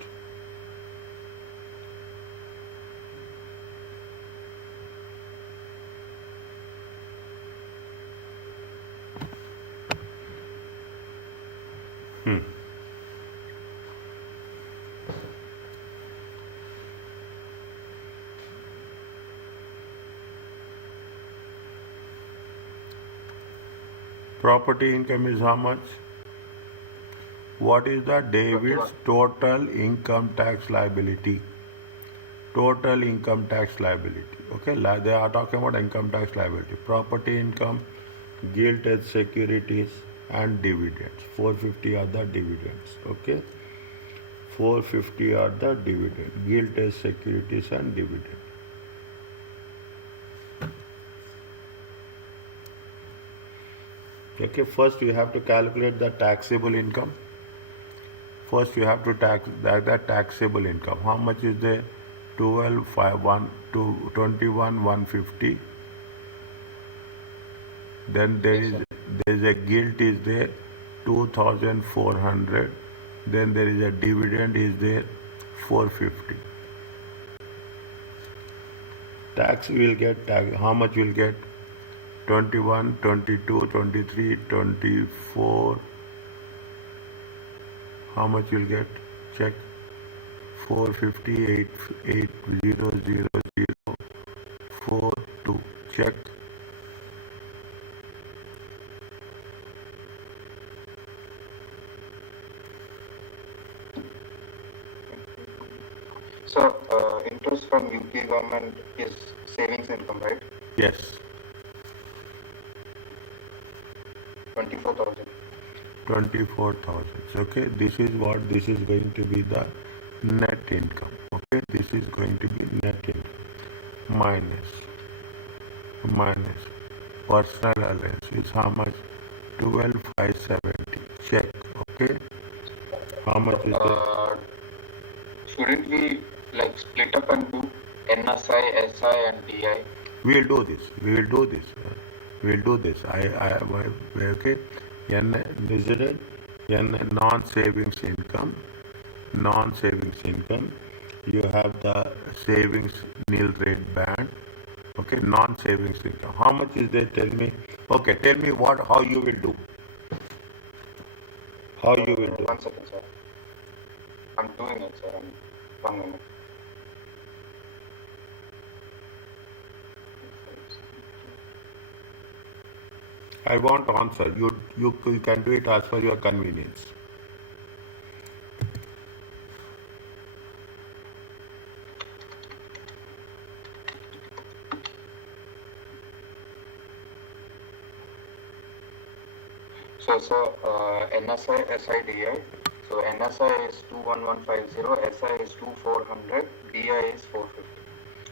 Property income is how much? What is the David's total income tax liability? Total income tax liability. Okay, they are talking about income tax liability. Property income, gilt-edged securities, and dividends. 450 are the dividends. Okay, 450 are the dividend. Gilt-edged securities and dividend. Okay, first you have to calculate the taxable income. first you have to tax that taxable income. How much is there? 12,501 to 21,150. Then Yes, sir. there is a guilt is there, 2,400. Then there is a dividend is there, 450. Tax will get tax. How much will get? 21, 22, 23, 24. How much will get? Check. 458, 800042. Check. So, interest from UK government is savings income, right? Yes. 24,000. 24,000. Okay, this is what this is going to be the net income. Okay, this is going to be net income minus personal allowance is how much? 12,570. Check. Okay, how much is that? Shouldn't we like split up and do NSI, SI, and DI? We will do this. We will do this. We will do this. Okay. N visited N non-savings income. Non-savings income. You have the savings nil rate band. Okay, non-savings income. How much is there? Tell me. Okay, tell me what how you will do. How you will do. 1 second, sir. I'm doing it, sir. 1 minute. I want answer. You can do it as per your convenience. So, NSI, SIDI. So, NSI is 21150, SI is 2400, DI is 450.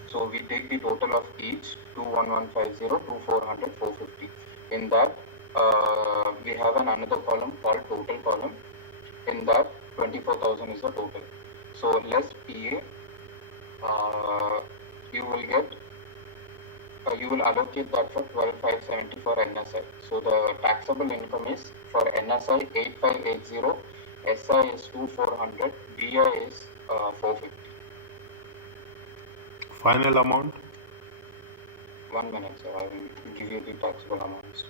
So, we take the total of each 21150, 2400, 450. In that, we have another column called total column. In that, 24,000 is the total. So, less PA, you will get you will allocate that for 12,570 for NSI. So the taxable income is for NSI 8580, SI is 2400, DI is 450. Final amount? 1 minute, sir. I will give you the taxable amounts.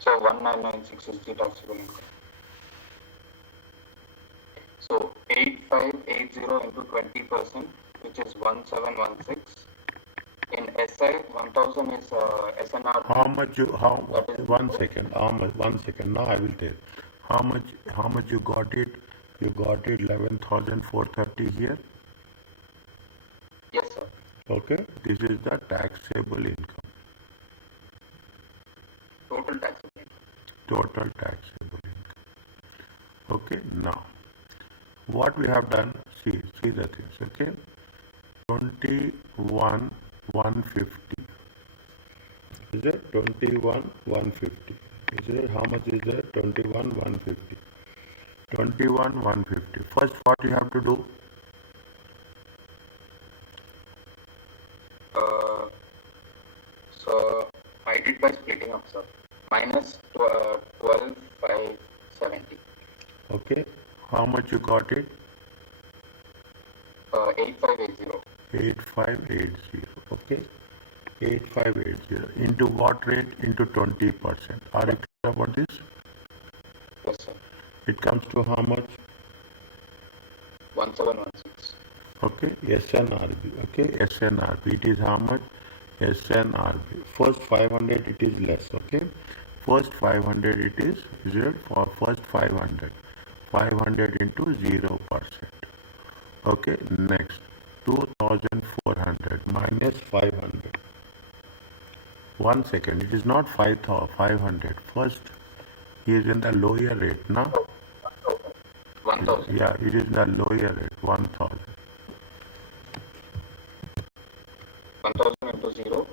So 1996 is the taxable income. So 8580 into 20%, which is 1716. In SI, 1000 is SNR. How much you how 1 second. How much 1 second. Now I will tell. How much you got it? You got it 11,430 here. Yes, sir. Okay. This is the taxable income. Total taxable income. Total taxable income. Okay. Now, what we have done? See the things. Okay. 21,150. Is it 21,150? Is it how much is there? 21,150. 21,150. First, what you have to do? So I did by splitting up, sir. Minus 12,570. Okay. How much you got it? 8580. 8580. Okay. 8580. Into what rate? Into 20%. Are you clear about this? Yes, sir. It comes to how much? 1716. Okay, SNRB. Okay, SNRB. It is how much? SNRB. First 500 it is less. Okay, first 500 it is it for first 500. 500 into 0%. Okay, next 2400 minus 500. 1 second, it is not 500. First, he is in the lower rate now. 1000. Yeah, it is the lower rate, 1000. 1000 into 0.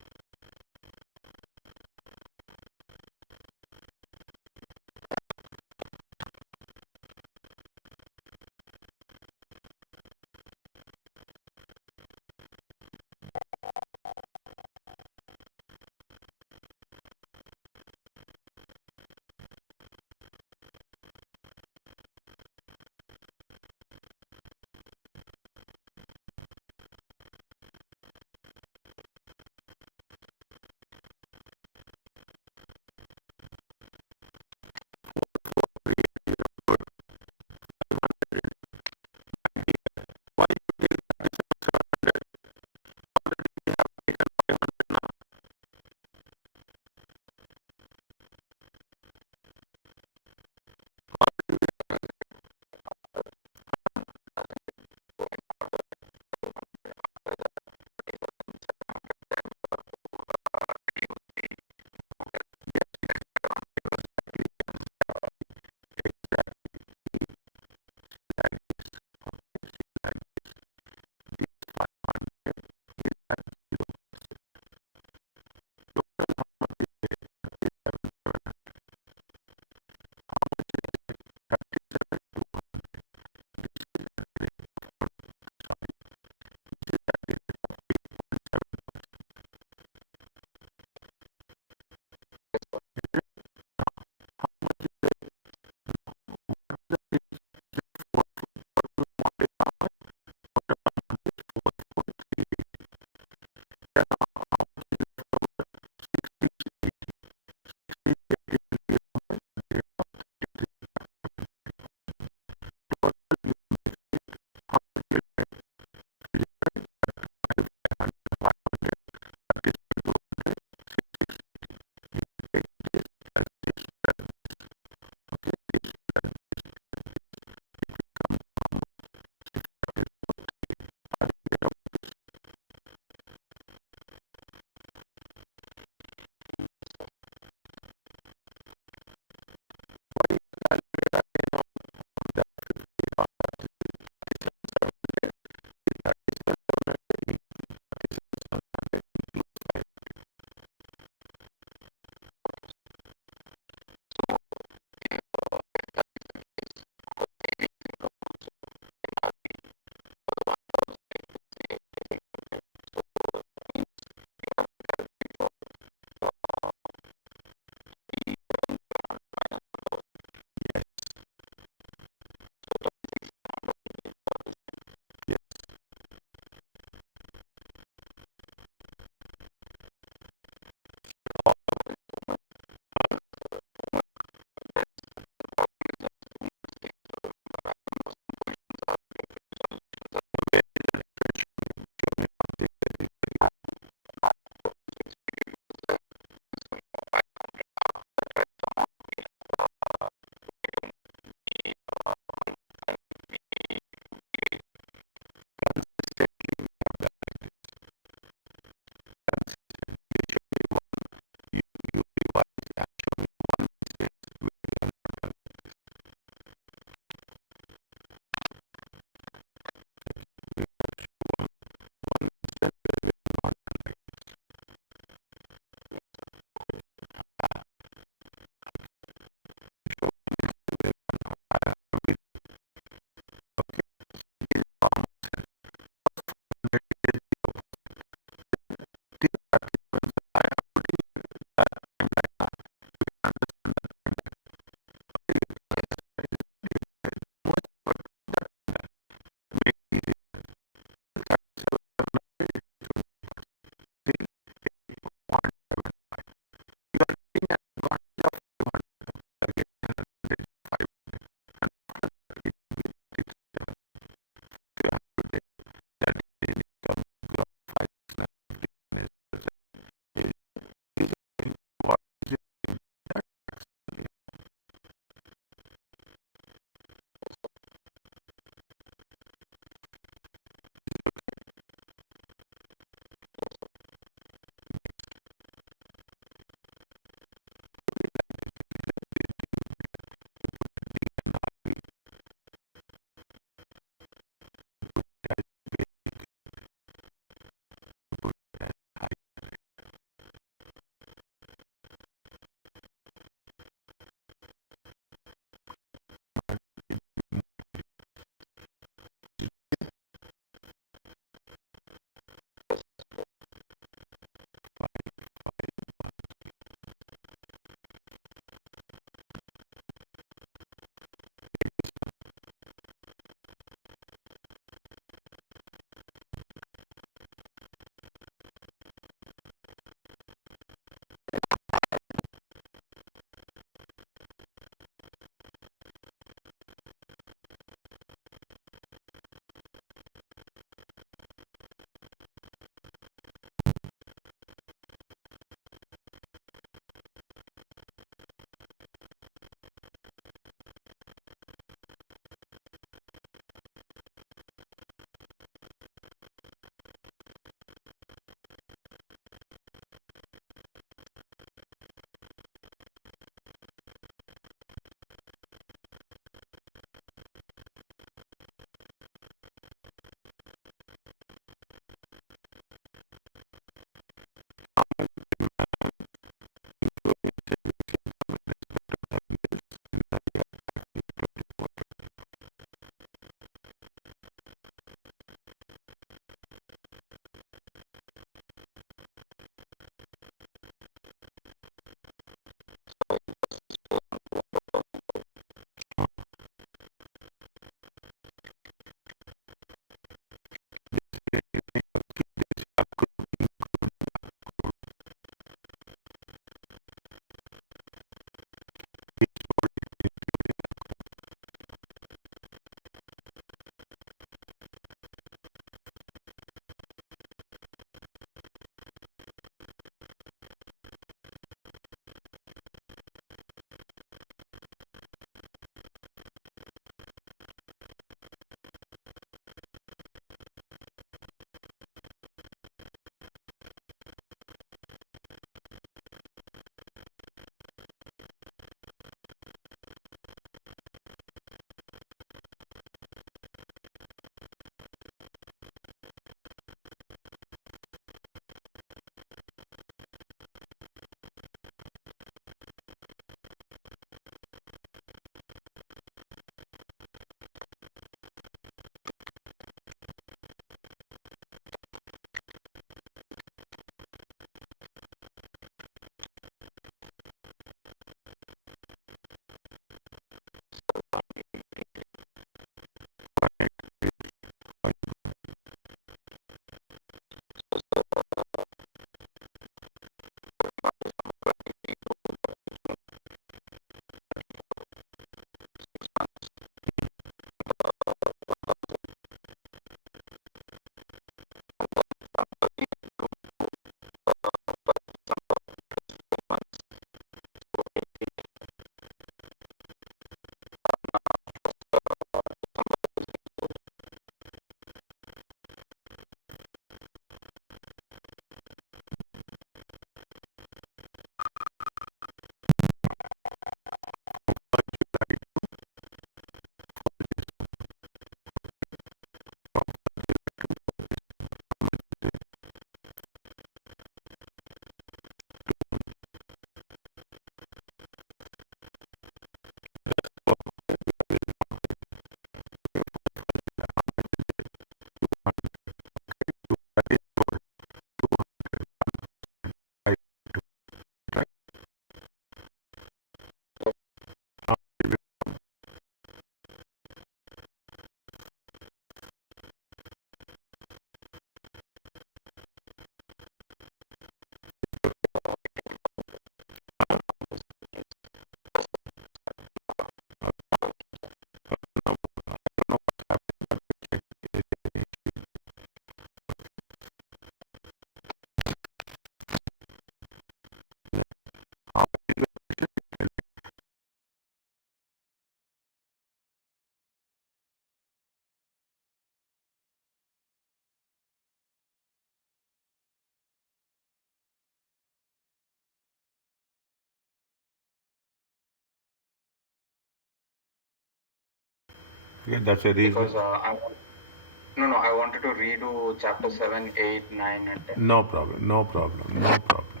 Okay, that's a reason. Because I wanted to redo chapter 7, 8, 9, and 10. No problem, no problem, no problem.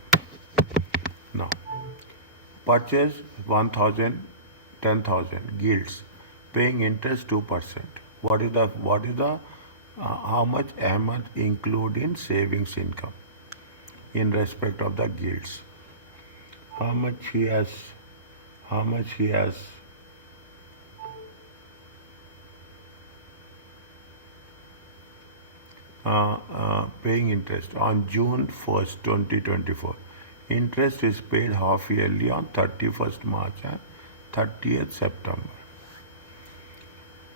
Now, purchase 1,000, 10,000 guilds, paying interest 2%. How much Ahmed include in savings income in respect of the guilds? How much he has, how much he has paying interest on June 1st, 2024. Interest is paid half yearly on 31st March and 30th September.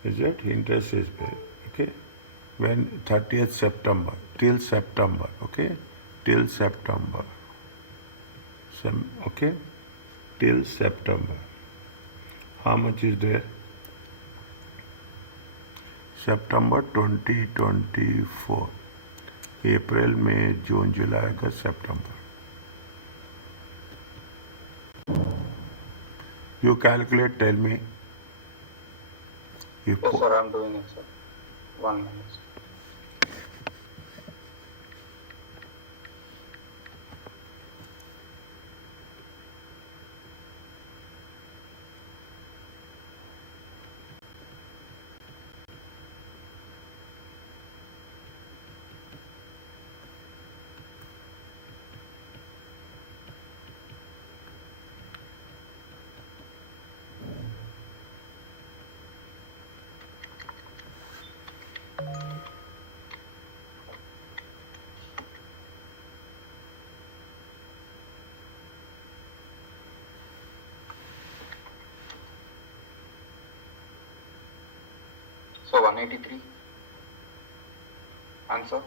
Is it? Interest is paid. Okay. When 30th September, till September. Okay. Till September. Okay. Till September. How much is there? September 2024. April, May, June, July, August, September. You calculate, tell me. Yes, sir, I'm doing it, sir. 1 minute. So 183. Answer?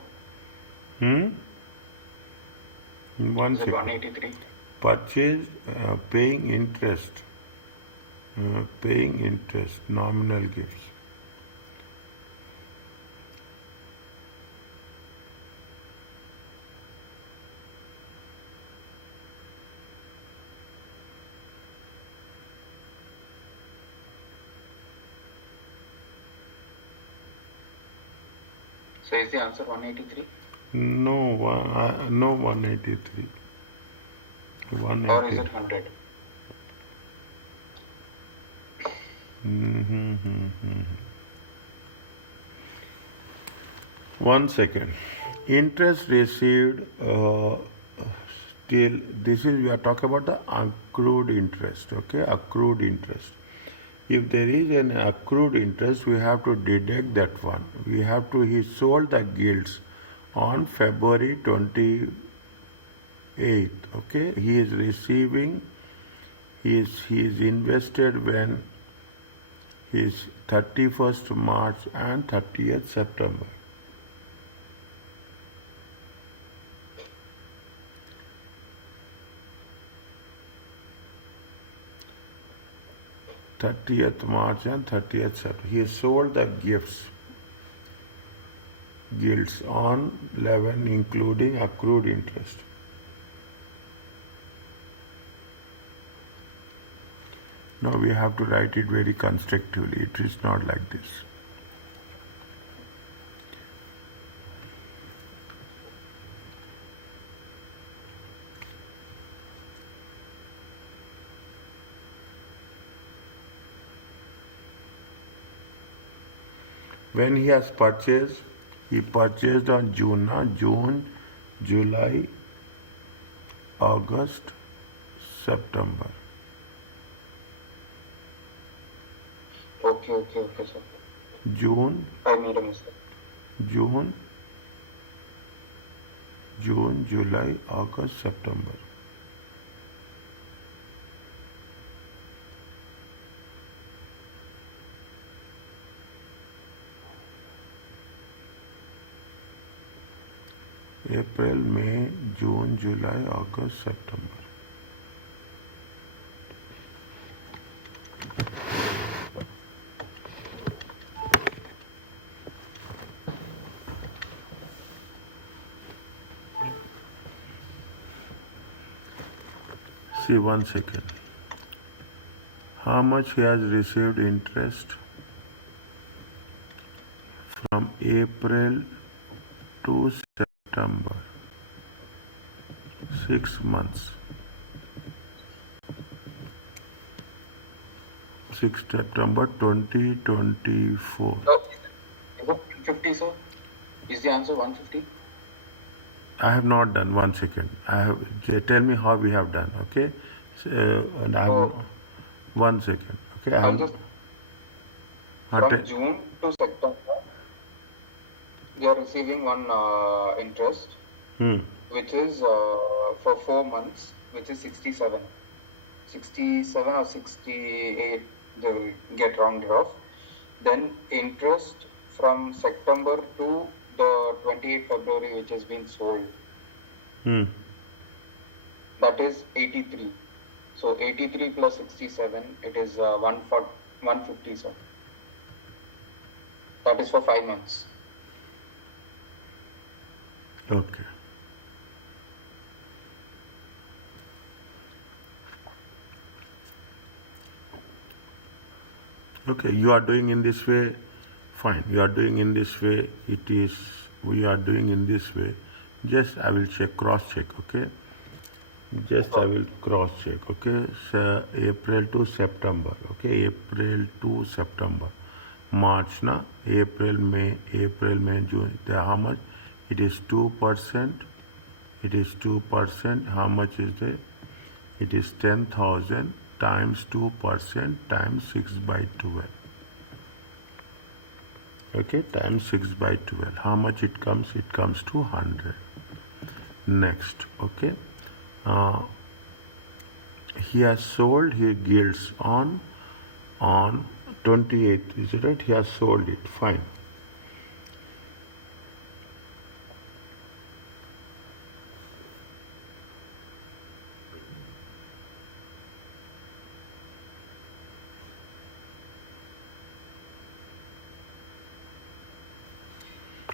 One Is it second. 183? Purchase, paying interest. Paying interest, nominal gifts. So is the answer 183? No, no 183. Or is it 100? One second. Interest received till this is we are talking about the accrued interest. Okay, accrued interest. If there is an accrued interest, we have to deduct that one. He sold the guilds on February 28th. Okay, he is receiving, he is invested when his 31st March and 30th September. March and 30th September. He sold the guilds on 11 including accrued interest. Now we have to write it very constructively. It is not like this. When he has purchased, he purchased on June, July, August, September. Okay, sir. June, I made a mistake. June, July, August, September. April, May, June, July, August, September. See, 1 second. How much he has received interest? from April to September, 6 months. 6 September 2024. Is it 150, sir? Is the answer 150? I have not done. 1 second. Tell me how we have done. Okay, and I have So 1 second. Okay, I'll just te- from June to September, they are receiving one interest, which is for 4 months, which is 67. 67 or 68, they will get rounded off. Then interest from September to the 28th February, which has been sold, that is 83. So 83 plus 67, it is 150, sir. That is for 5 months. Okay. Okay, you are doing in this way, fine. You are doing in this way, we are doing in this way. Just I will check, cross check, okay? Just I will cross check, okay? So April to September, okay? April to September. March, na? April, May, June. How much? It is 2%. It is 2%. How much is it? It is 10,000 times 2% times 6 by 12. Okay, times 6 by 12. How much it comes? It comes to 100. Next, okay. He has sold his guilds on 28th. Is it right? He has sold it. Fine.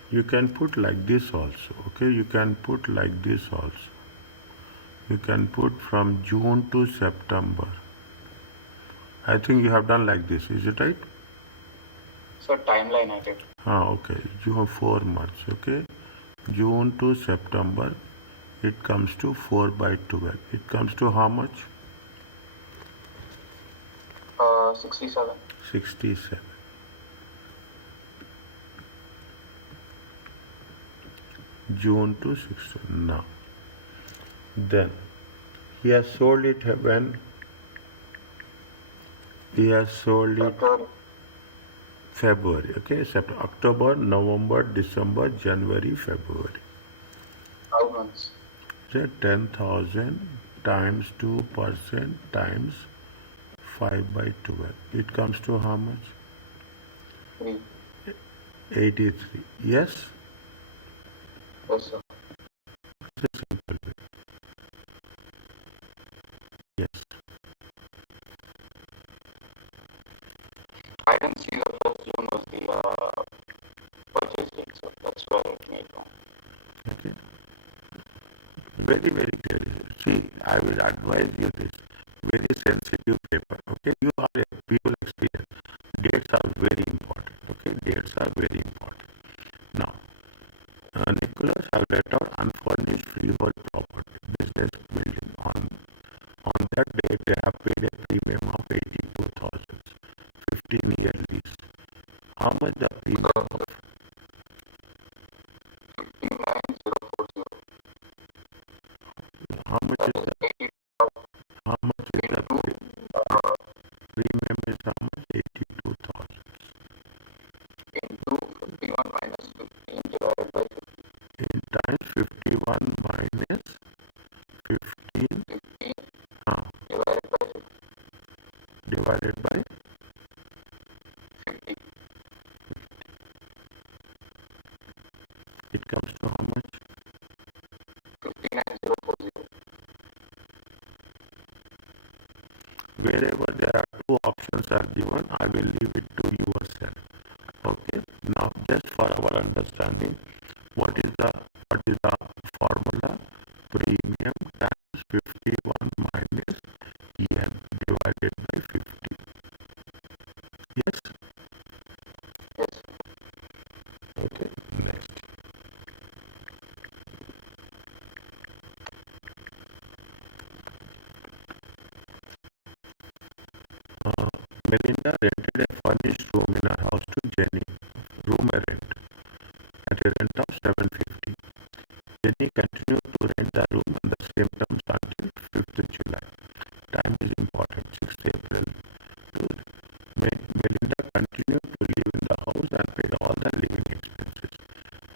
You can put like this also, okay? You can put like this also. You can put from June to September. I think you have done like this, is it right? So timeline I did. Okay. You have 4 months, okay? June to September, it comes to 4 by 12. It comes to how much? 67. 67. June to 16. Now, then he has sold it when? He has sold it February, okay? September, October, November, December, January, February. 5 months. So 10,000 times 2% times 5 by 12. It comes to how much? 3. 83. Yes? Yes, sir. It's a simple way. Yes. I didn't see the first June was the purchase date, so that's why it made wrong. Okay. Very, very clear. See, I will advise you this. Very sensitive paper. Okay, you are a people experience. Dates are very important. Okay, dates are very important. Now, Nicholas have let out unfurnished freehold property, business building. On that date, they have paid a premium of 82,000, 15-year lease. How much the premium of? 59040. How much is the? How much is the premium? Is how much? 82,000. Into 51 minus 15 divided by 50. In times 51 minus 15 15 divided by 50. divided by 50. it comes to how much? 59040. Wherever there are two options are given, I will leave it to yourself. Okay. Now, just for our understanding, what is the formula? Premium times 51 minus EM divided by 50. Yes. Yes. Melinda rented a furnished room in her house to Jenny. Room rent at a rent of 750. Jenny continued to rent the room on the same terms until 5th July. Time is important. 6th April. Melinda continued to live in the house and paid all the living expenses,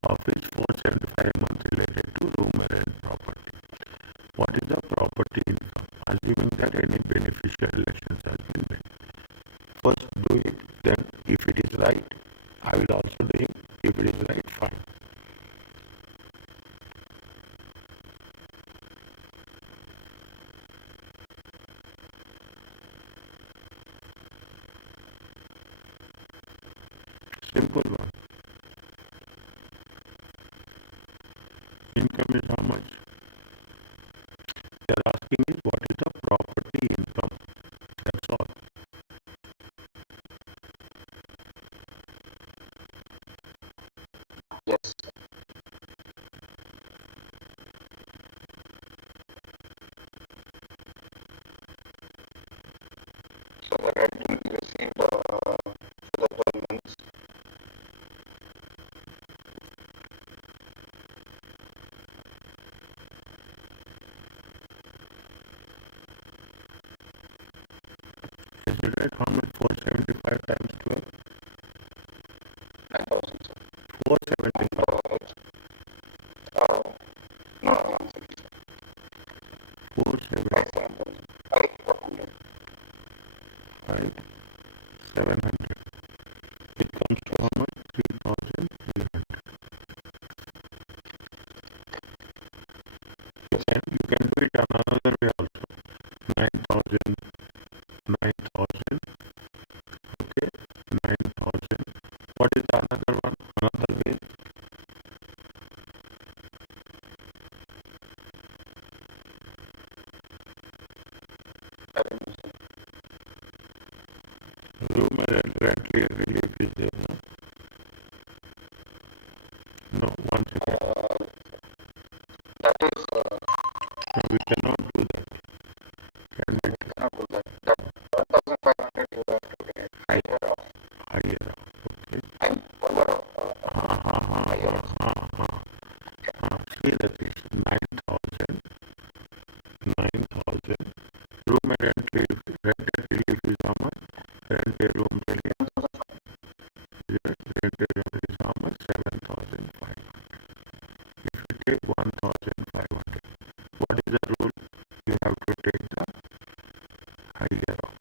of which 475 a month related to room rent property. What is the property income? Assuming that any beneficial elections has been made. First do it, then if it is right, I will also do it. If it is right, fine. Simple one. Income is how much? They are asking is what is the property income? That's all. Yes. So the rent will be received for the 12 months. Is it right? How much? 475 times 12? 9,000. 475. No, 475. 700. It comes to how much? 3,300. You can do it another way also. 9,000. 9,000. Okay. 9,000. What is the another one? Another way? Room rent relief is there. No, one second. that is, No, we cannot do that. Can we? cannot do that. That 1,500 you have to pay Higher. Higher. Okay. and See that is 9,000. 9,000. Room rent relief is how much? Rent a room relief. Rent a room is how much? 7,500. If you take 1,500, what is the rule? You have to take the higher of.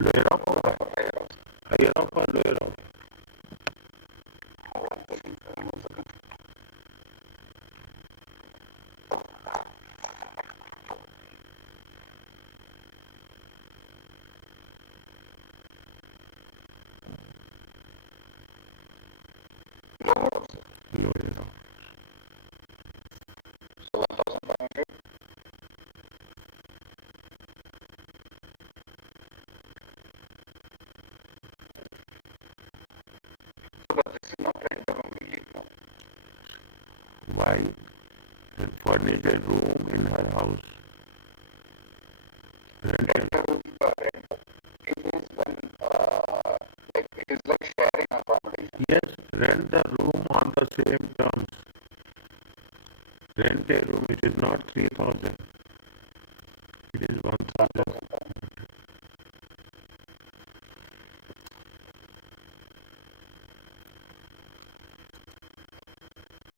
Lower of or higher of or lower of? Lower of. So 1,500. But this is not rent a room relief. No? Why? Furnish a room in her house. Rent Rent a room rent. It is when like it is like sharing accommodation. Yes, rent the room on the same terms. Rent a room, it is not 3,000.